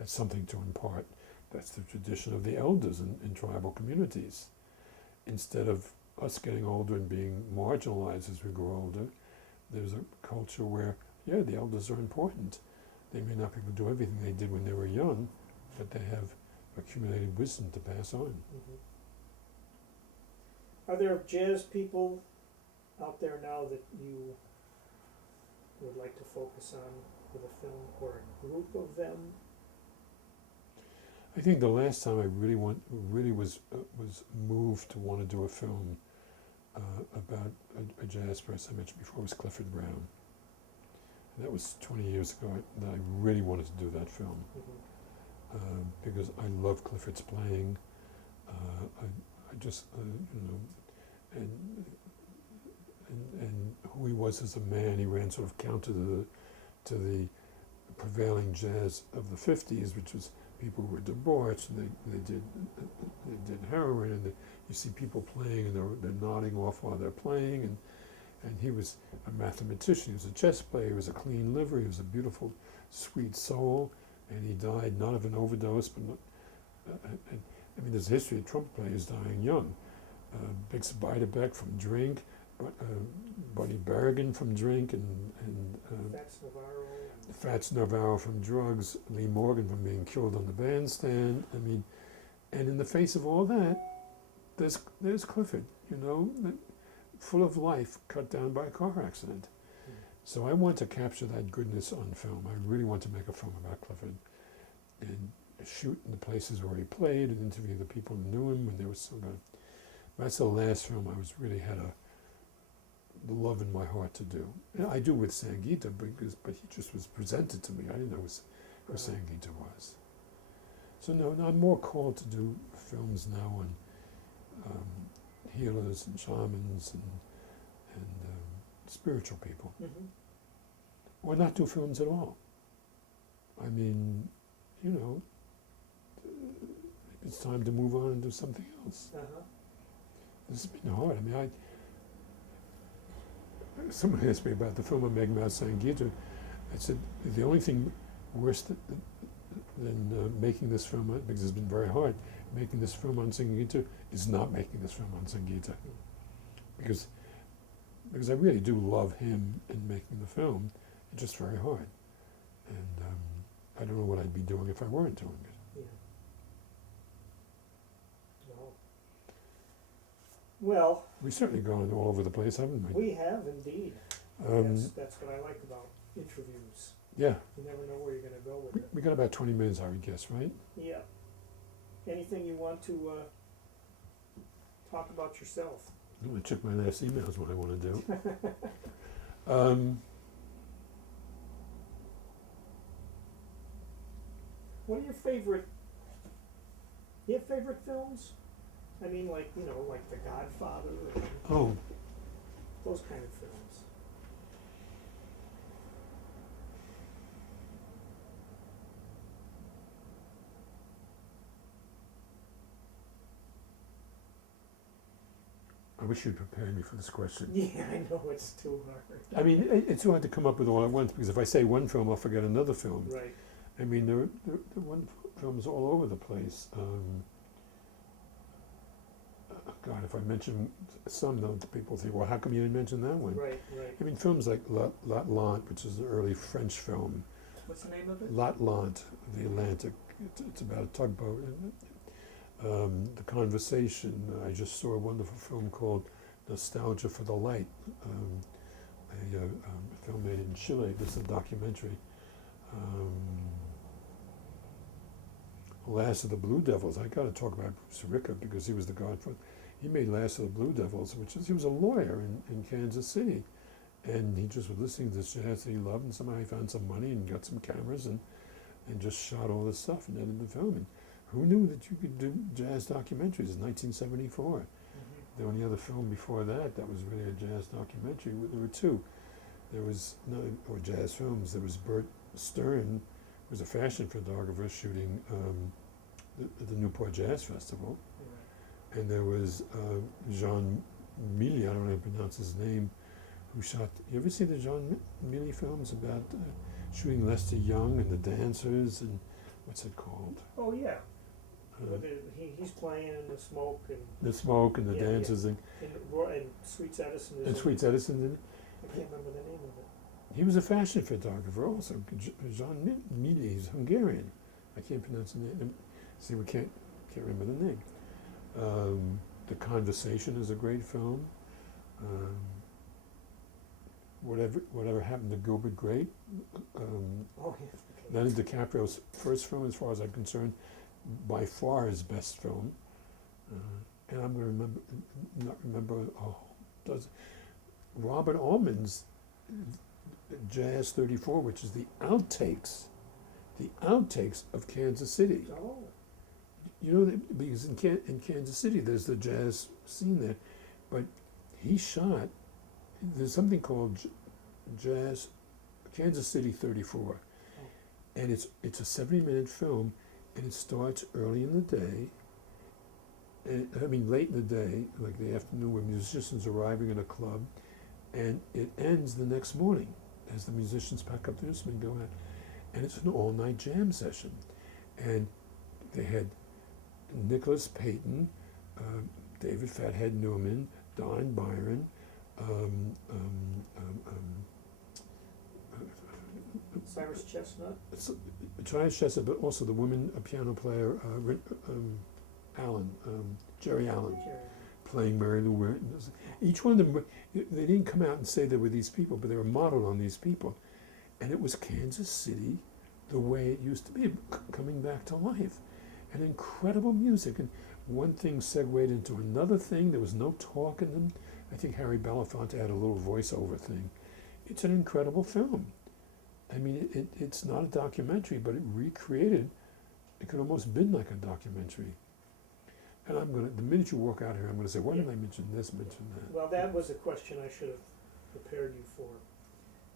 has something to impart. That's the tradition of the elders in tribal communities. Instead of us getting older and being marginalized as we grow older, there's a culture where, the elders are important. They may not be able to do everything they did when they were young, but they have accumulated wisdom to pass on. Mhm. Are there jazz people out there now that you would like to focus on with a film, or a group of them? I think the last time I really was moved to want to do a film about a jazz person I mentioned before was Clifford Brown. And that was 20 years ago that I really wanted to do that film. Mhm. Because I love Clifford's playing. I just, and who he was as a man, he ran sort of counter to the prevailing jazz of the 50s, which was people who were debauched, and they did heroin, and you see people playing, and they're nodding off while they're playing, and he was a mathematician, he was a chess player, he was a clean liver, he was a beautiful, sweet soul, and he died not of an overdose, but not, there's a history of trumpet players dying young. Bix Beiderbecke from drink, Buddy Berrigan from drink, and Fats Navarro. Fats Navarro from drugs, Lee Morgan from being killed on the bandstand. And in the face of all that, there's Clifford, full of life, cut down by a car accident. Mm. So I want to capture that goodness on film. I really want to make a film about Clifford and shoot in the places where he played and interview the people who knew him when they were still good. That's the last film I had the love in my heart to do. And I do with Sangeeta, but he just was presented to me. I didn't know who Sangeeta was. So no, I'm more called to do films now on healers and shamans and spiritual people, Mhm. or not do films at all. It's time to move on and do something else. Uh-huh. This has been hard. Someone asked me about the film I'm making about Sangeeta. I said, the only thing worse than making this film, because it's been very hard, making this film on Sangeeta is not making this film on Sangeeta. Because I really do love him in making the film. It's just very hard. And I don't know what I'd be doing if I weren't doing it. Yeah. Well, We've certainly gone all over the place, haven't we? we have indeed. Um, That's what I like about interviews. Yeah, You never know where you're going to go with it. we got about 20 minutes, I would guess, right? Yeah. Anything you want to talk about yourself? I'm going to check my last email is what I want to do. What are your favorite? You have favorite films? Like The Godfather, or Oh, those kind of films. I wish you'd prepared me for this question. Yeah, I know it's too hard. It's too hard to come up with all at once, because if I say one film, I'll forget another film. Right. There are one films all over the place. God, if I mention some, though, people think, well, how come you didn't mention that one? Right, right. I mean, films like L'Atlantique, which is an early French film. What's the name of it? L'Atlantique, the Atlantic. It's about a tugboat. The Conversation. I just saw a wonderful film called Nostalgia for the Light, a film made in Chile. This is a documentary. Last of the Blue Devils. I got to talk about Bruce Ricca because he was the godfather. He made Last of the Blue Devils, he was a lawyer in Kansas City, and he just was listening to this jazz that he loved, and somehow he found some money and got some cameras and just shot all this stuff and edited the film. And who knew that you could do jazz documentaries in 1974? Mm-hmm. The only other film before that was really a jazz documentary. There were two. There was or jazz films. There was Bert Stern, who was a fashion photographer shooting the Newport Jazz Festival, and there was Jean Milly, I don't know how to pronounce his name, who shot. You ever see the Jean Milly films about shooting Lester Young and the dancers and what's it called? Oh yeah. He's playing in the smoke and the Yeah, dancers and Sweets Edison is and in Sweets it. Edison. I can't remember the name of it. He was a fashion photographer also. Jean Milly, he's Hungarian. I can't pronounce the name. See, we can't remember the name. The Conversation is a great film. Whatever Happened to Gilbert Grape. Oh yeah. Okay. Leonardo DiCaprio's first film, as far as I'm concerned, by far his best film. And I'm going to not remember. Robert Altman's Jazz 34, which is the outtakes of Kansas City. Oh. You know, because in Kansas City there's the jazz scene there, but he shot. There's something called Jazz Kansas City 34, and it's a 70-minute film, and it starts early in the day. Late in the day, like the afternoon, where musicians are arriving at a club, and it ends the next morning as the musicians pack up their instrument and go out, and it's an all-night jam session, and they had Nicholas Payton, David Fathead Newman, Don Byron, Cyrus Chestnut. Cyrus Chestnut, but also the woman, a piano player, Jerry Allen, playing Mary Lou Retton. Each one of them, they didn't come out and say they were these people, but they were modeled on these people. And it was Kansas City the way it used to be, coming back to life. And incredible music. And one thing segued into another thing. There was no talk in them. I think Harry Belafonte had a little voiceover thing. It's an incredible film. I mean, it's not a documentary, but it recreated, it could almost been like a documentary. And the minute you walk out here, I'm going to say, why didn't I mention this, mention that? Well, that was a question I should have prepared you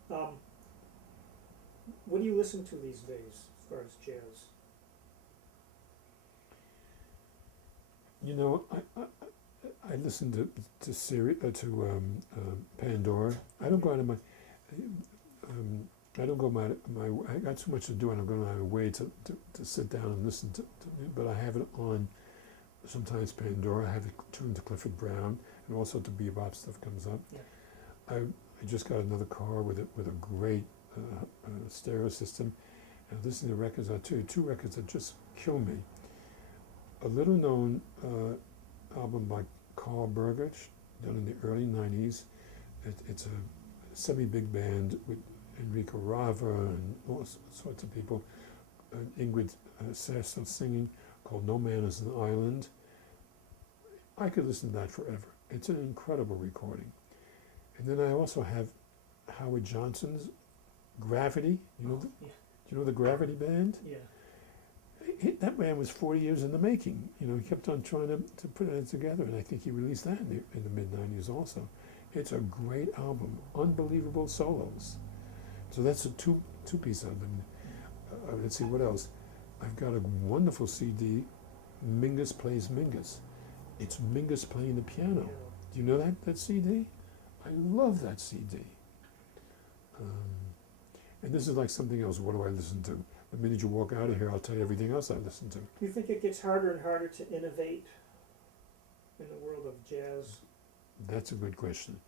for. What do you listen to these days as far as jazz? You know, I listen to Pandora. I don't go out of my I got too much to do, and I'm going out of my way to sit down and listen to but I have it on. Sometimes Pandora. I have it tuned to Clifford Brown, and also to bebop stuff comes up. Yeah. I just got another car with a great stereo system, and listening to records. I'll tell you two records that just kill me. A little known album by Carl Burgich, done in the early 90s. It's a semi-big band with Enrico Rava and all sorts of people. Ingrid Sasso singing, called No Man is an Island. I could listen to that forever. It's an incredible recording. And then I also have Howard Johnson's Gravity. Do you know the Gravity Band? Yeah. That band was 40 years in the making. He kept on trying to put it together, and I think he released that in the mid-90s also. It's a great album, unbelievable solos. So that's a two piece of them. Let's see, what else? I've got a wonderful CD, Mingus Plays Mingus. It's Mingus playing the piano. Yeah. Do you know that CD? I love that CD. And this is like something else. What do I listen to? The minute you walk out of here, I'll tell you everything else I listen to. Do you think it gets harder and harder to innovate in the world of jazz? That's a good question.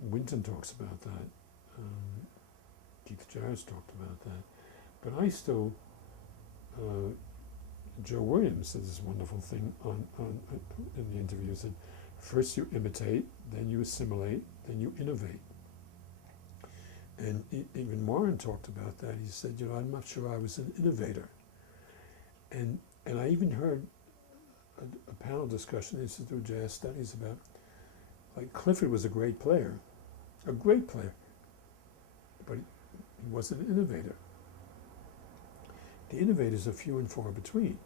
Winton talks about that. Keith Jarrett's talked about that. But I still, Joe Williams said this wonderful thing in the interview. He said, first you imitate, then you assimilate, then you innovate. And even Warren talked about that. He said, I'm not sure I was an innovator. And I even heard a panel discussion in the Institute of Jazz Studies about, like, Clifford was a great player, but he wasn't an innovator. The innovators are few and far between.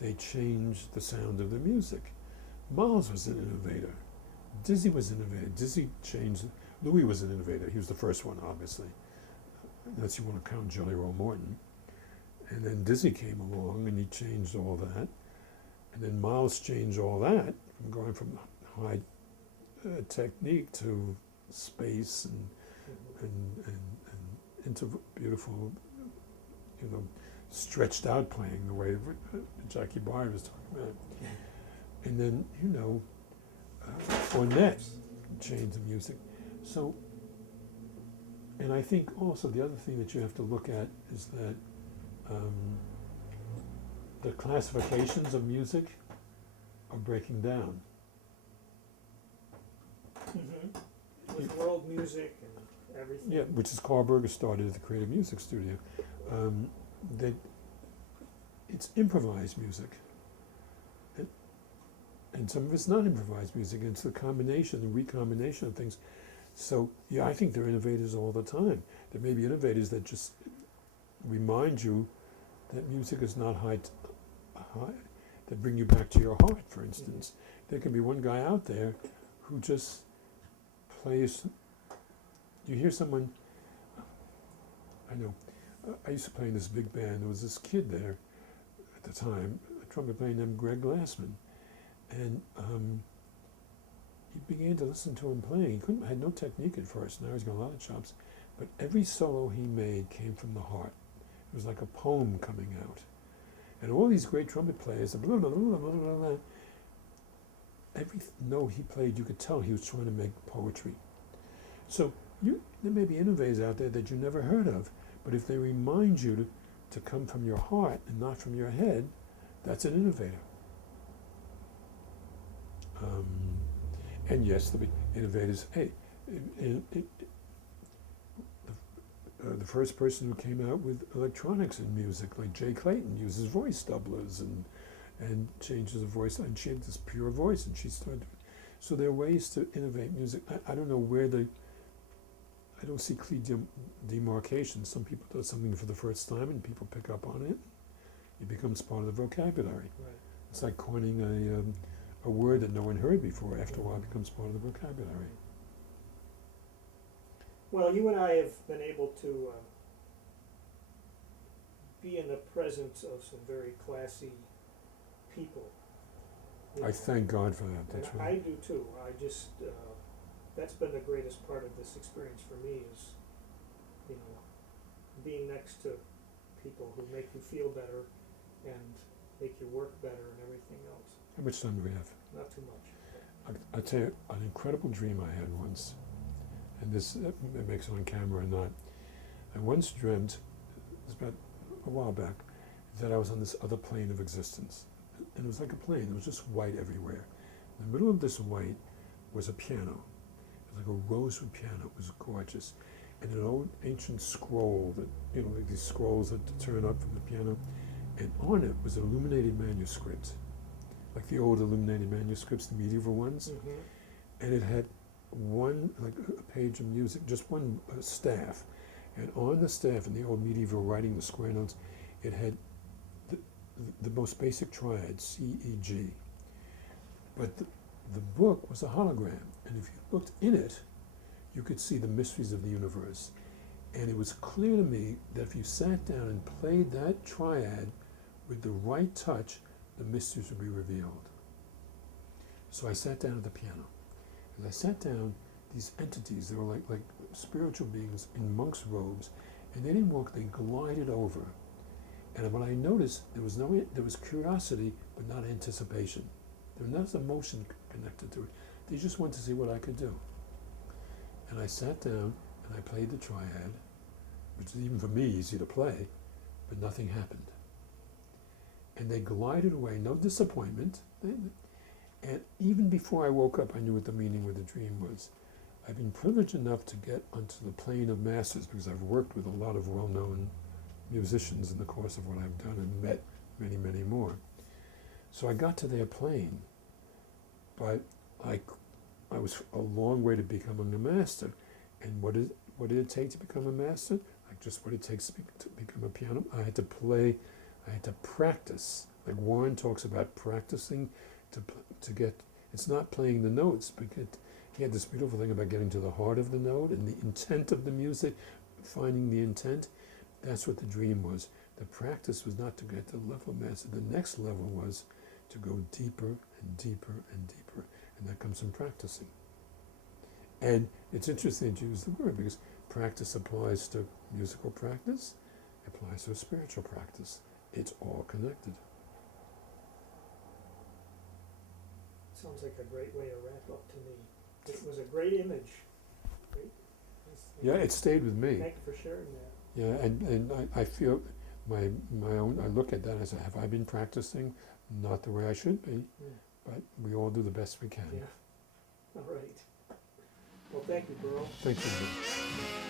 They changed the sound of the music. Miles was an innovator. Dizzy was an innovator. Dizzy changed. Louis was an innovator. He was the first one, obviously, unless you want to count Jelly Roll Morton. And then Dizzy came along and he changed all that. And then Miles changed all that, from going from high technique to space and into beautiful, stretched out playing, the way Jackie Barr was talking about. And then, Ornette changed the music. So, and I think also the other thing that you have to look at is that the classifications of music are breaking down. With world music and everything. Yeah, which is Carl Berger started at the Creative Music Studio. That it's improvised music. And some of it's not improvised music. It's the combination, the recombination of things. So, yeah, I think there are innovators all the time. There may be innovators that just remind you that music is not high, that bring you back to your heart, for instance. There can be one guy out there who just plays. You hear someone, I know, I used to play in this big band. There was this kid there at the time, a trumpet player named Greg Glassman. And he began to listen to him playing. He had no technique at first. Now he's got a lot of chops. But every solo he made came from the heart. It was like a poem coming out. And all these great trumpet players, blah, blah, blah, blah, blah, blah, every note he played, you could tell he was trying to make poetry. So there may be innovators out there that you never heard of, but if they remind you to come from your heart and not from your head, that's an innovator. And yes, there'll be innovators. Hey, the first person who came out with electronics in music, like Jay Clayton, uses voice doublers and changes the voice, and she had this pure voice, and she started. So there are ways to innovate music. I don't know where I don't see clear demarcation. Some people do something for the first time, and people pick up on it. It becomes part of the vocabulary. Right. It's like coining a word that no one heard before. After a while, it becomes part of the vocabulary. Well, you and I have been able to be in the presence of some very classy people. I thank God for that. That's and right. I do too. I just that's been the greatest part of this experience for me is, being next to people who make you feel better and make your work better and everything else. How much time do we have? Not too much. I'll tell you an incredible dream I had once, and this it makes it on camera or not. I once dreamt, it was about a while back, that I was on this other plane of existence. And it was like a plane, it was just white everywhere. In the middle of this white was a piano. It was like a rosewood piano, it was gorgeous. And an old ancient scroll that, like these scrolls that turn up from the piano. And on it was an illuminated manuscript, like the old illuminated manuscripts, the medieval ones. Mm-hmm. And it had one, like a page of music, just one staff. And on the staff, in the old medieval writing, the square notes, it had the most basic triad, C, E, G. But the book was a hologram. And if you looked in it, you could see the mysteries of the universe. And it was clear to me that if you sat down and played that triad with the right touch, the mysteries would be revealed. So I sat down at the piano. As I sat down, these entities, they were like spiritual beings in monks' robes, and they didn't walk, they glided over. And what I noticed, there was curiosity, but not anticipation. There was no emotion connected to it. They just wanted to see what I could do. And I sat down and I played the triad, which is even for me easy to play, but nothing happened. And they glided away, no disappointment. And even before I woke up, I knew what the meaning of the dream was. I've been privileged enough to get onto the plane of masters because I've worked with a lot of well-known musicians in the course of what I've done and met many, many more. So I got to their plane, but I was a long way to becoming a master. And what did it take to become a master? Like just what it takes to become a piano. I had to play, I had to practice. Like Warren talks about practicing to get, it's not playing the notes, but he had this beautiful thing about getting to the heart of the note and the intent of the music, finding the intent. That's what the dream was. The practice was not to get to the level of master. The next level was to go deeper and deeper and deeper. And that comes from practicing. And it's interesting to use the word because practice applies to musical practice, applies to spiritual practice. It's all connected. Sounds like a great way to wrap up to me. It was a great image. Great. Yeah, it stayed with me. Thank you for sharing that. Yeah, and I feel my own, I look at that and I say, have I been practicing? Not the way I should be, but we all do the best we can. Yeah. All right. Well, thank you, Burl. Thank you.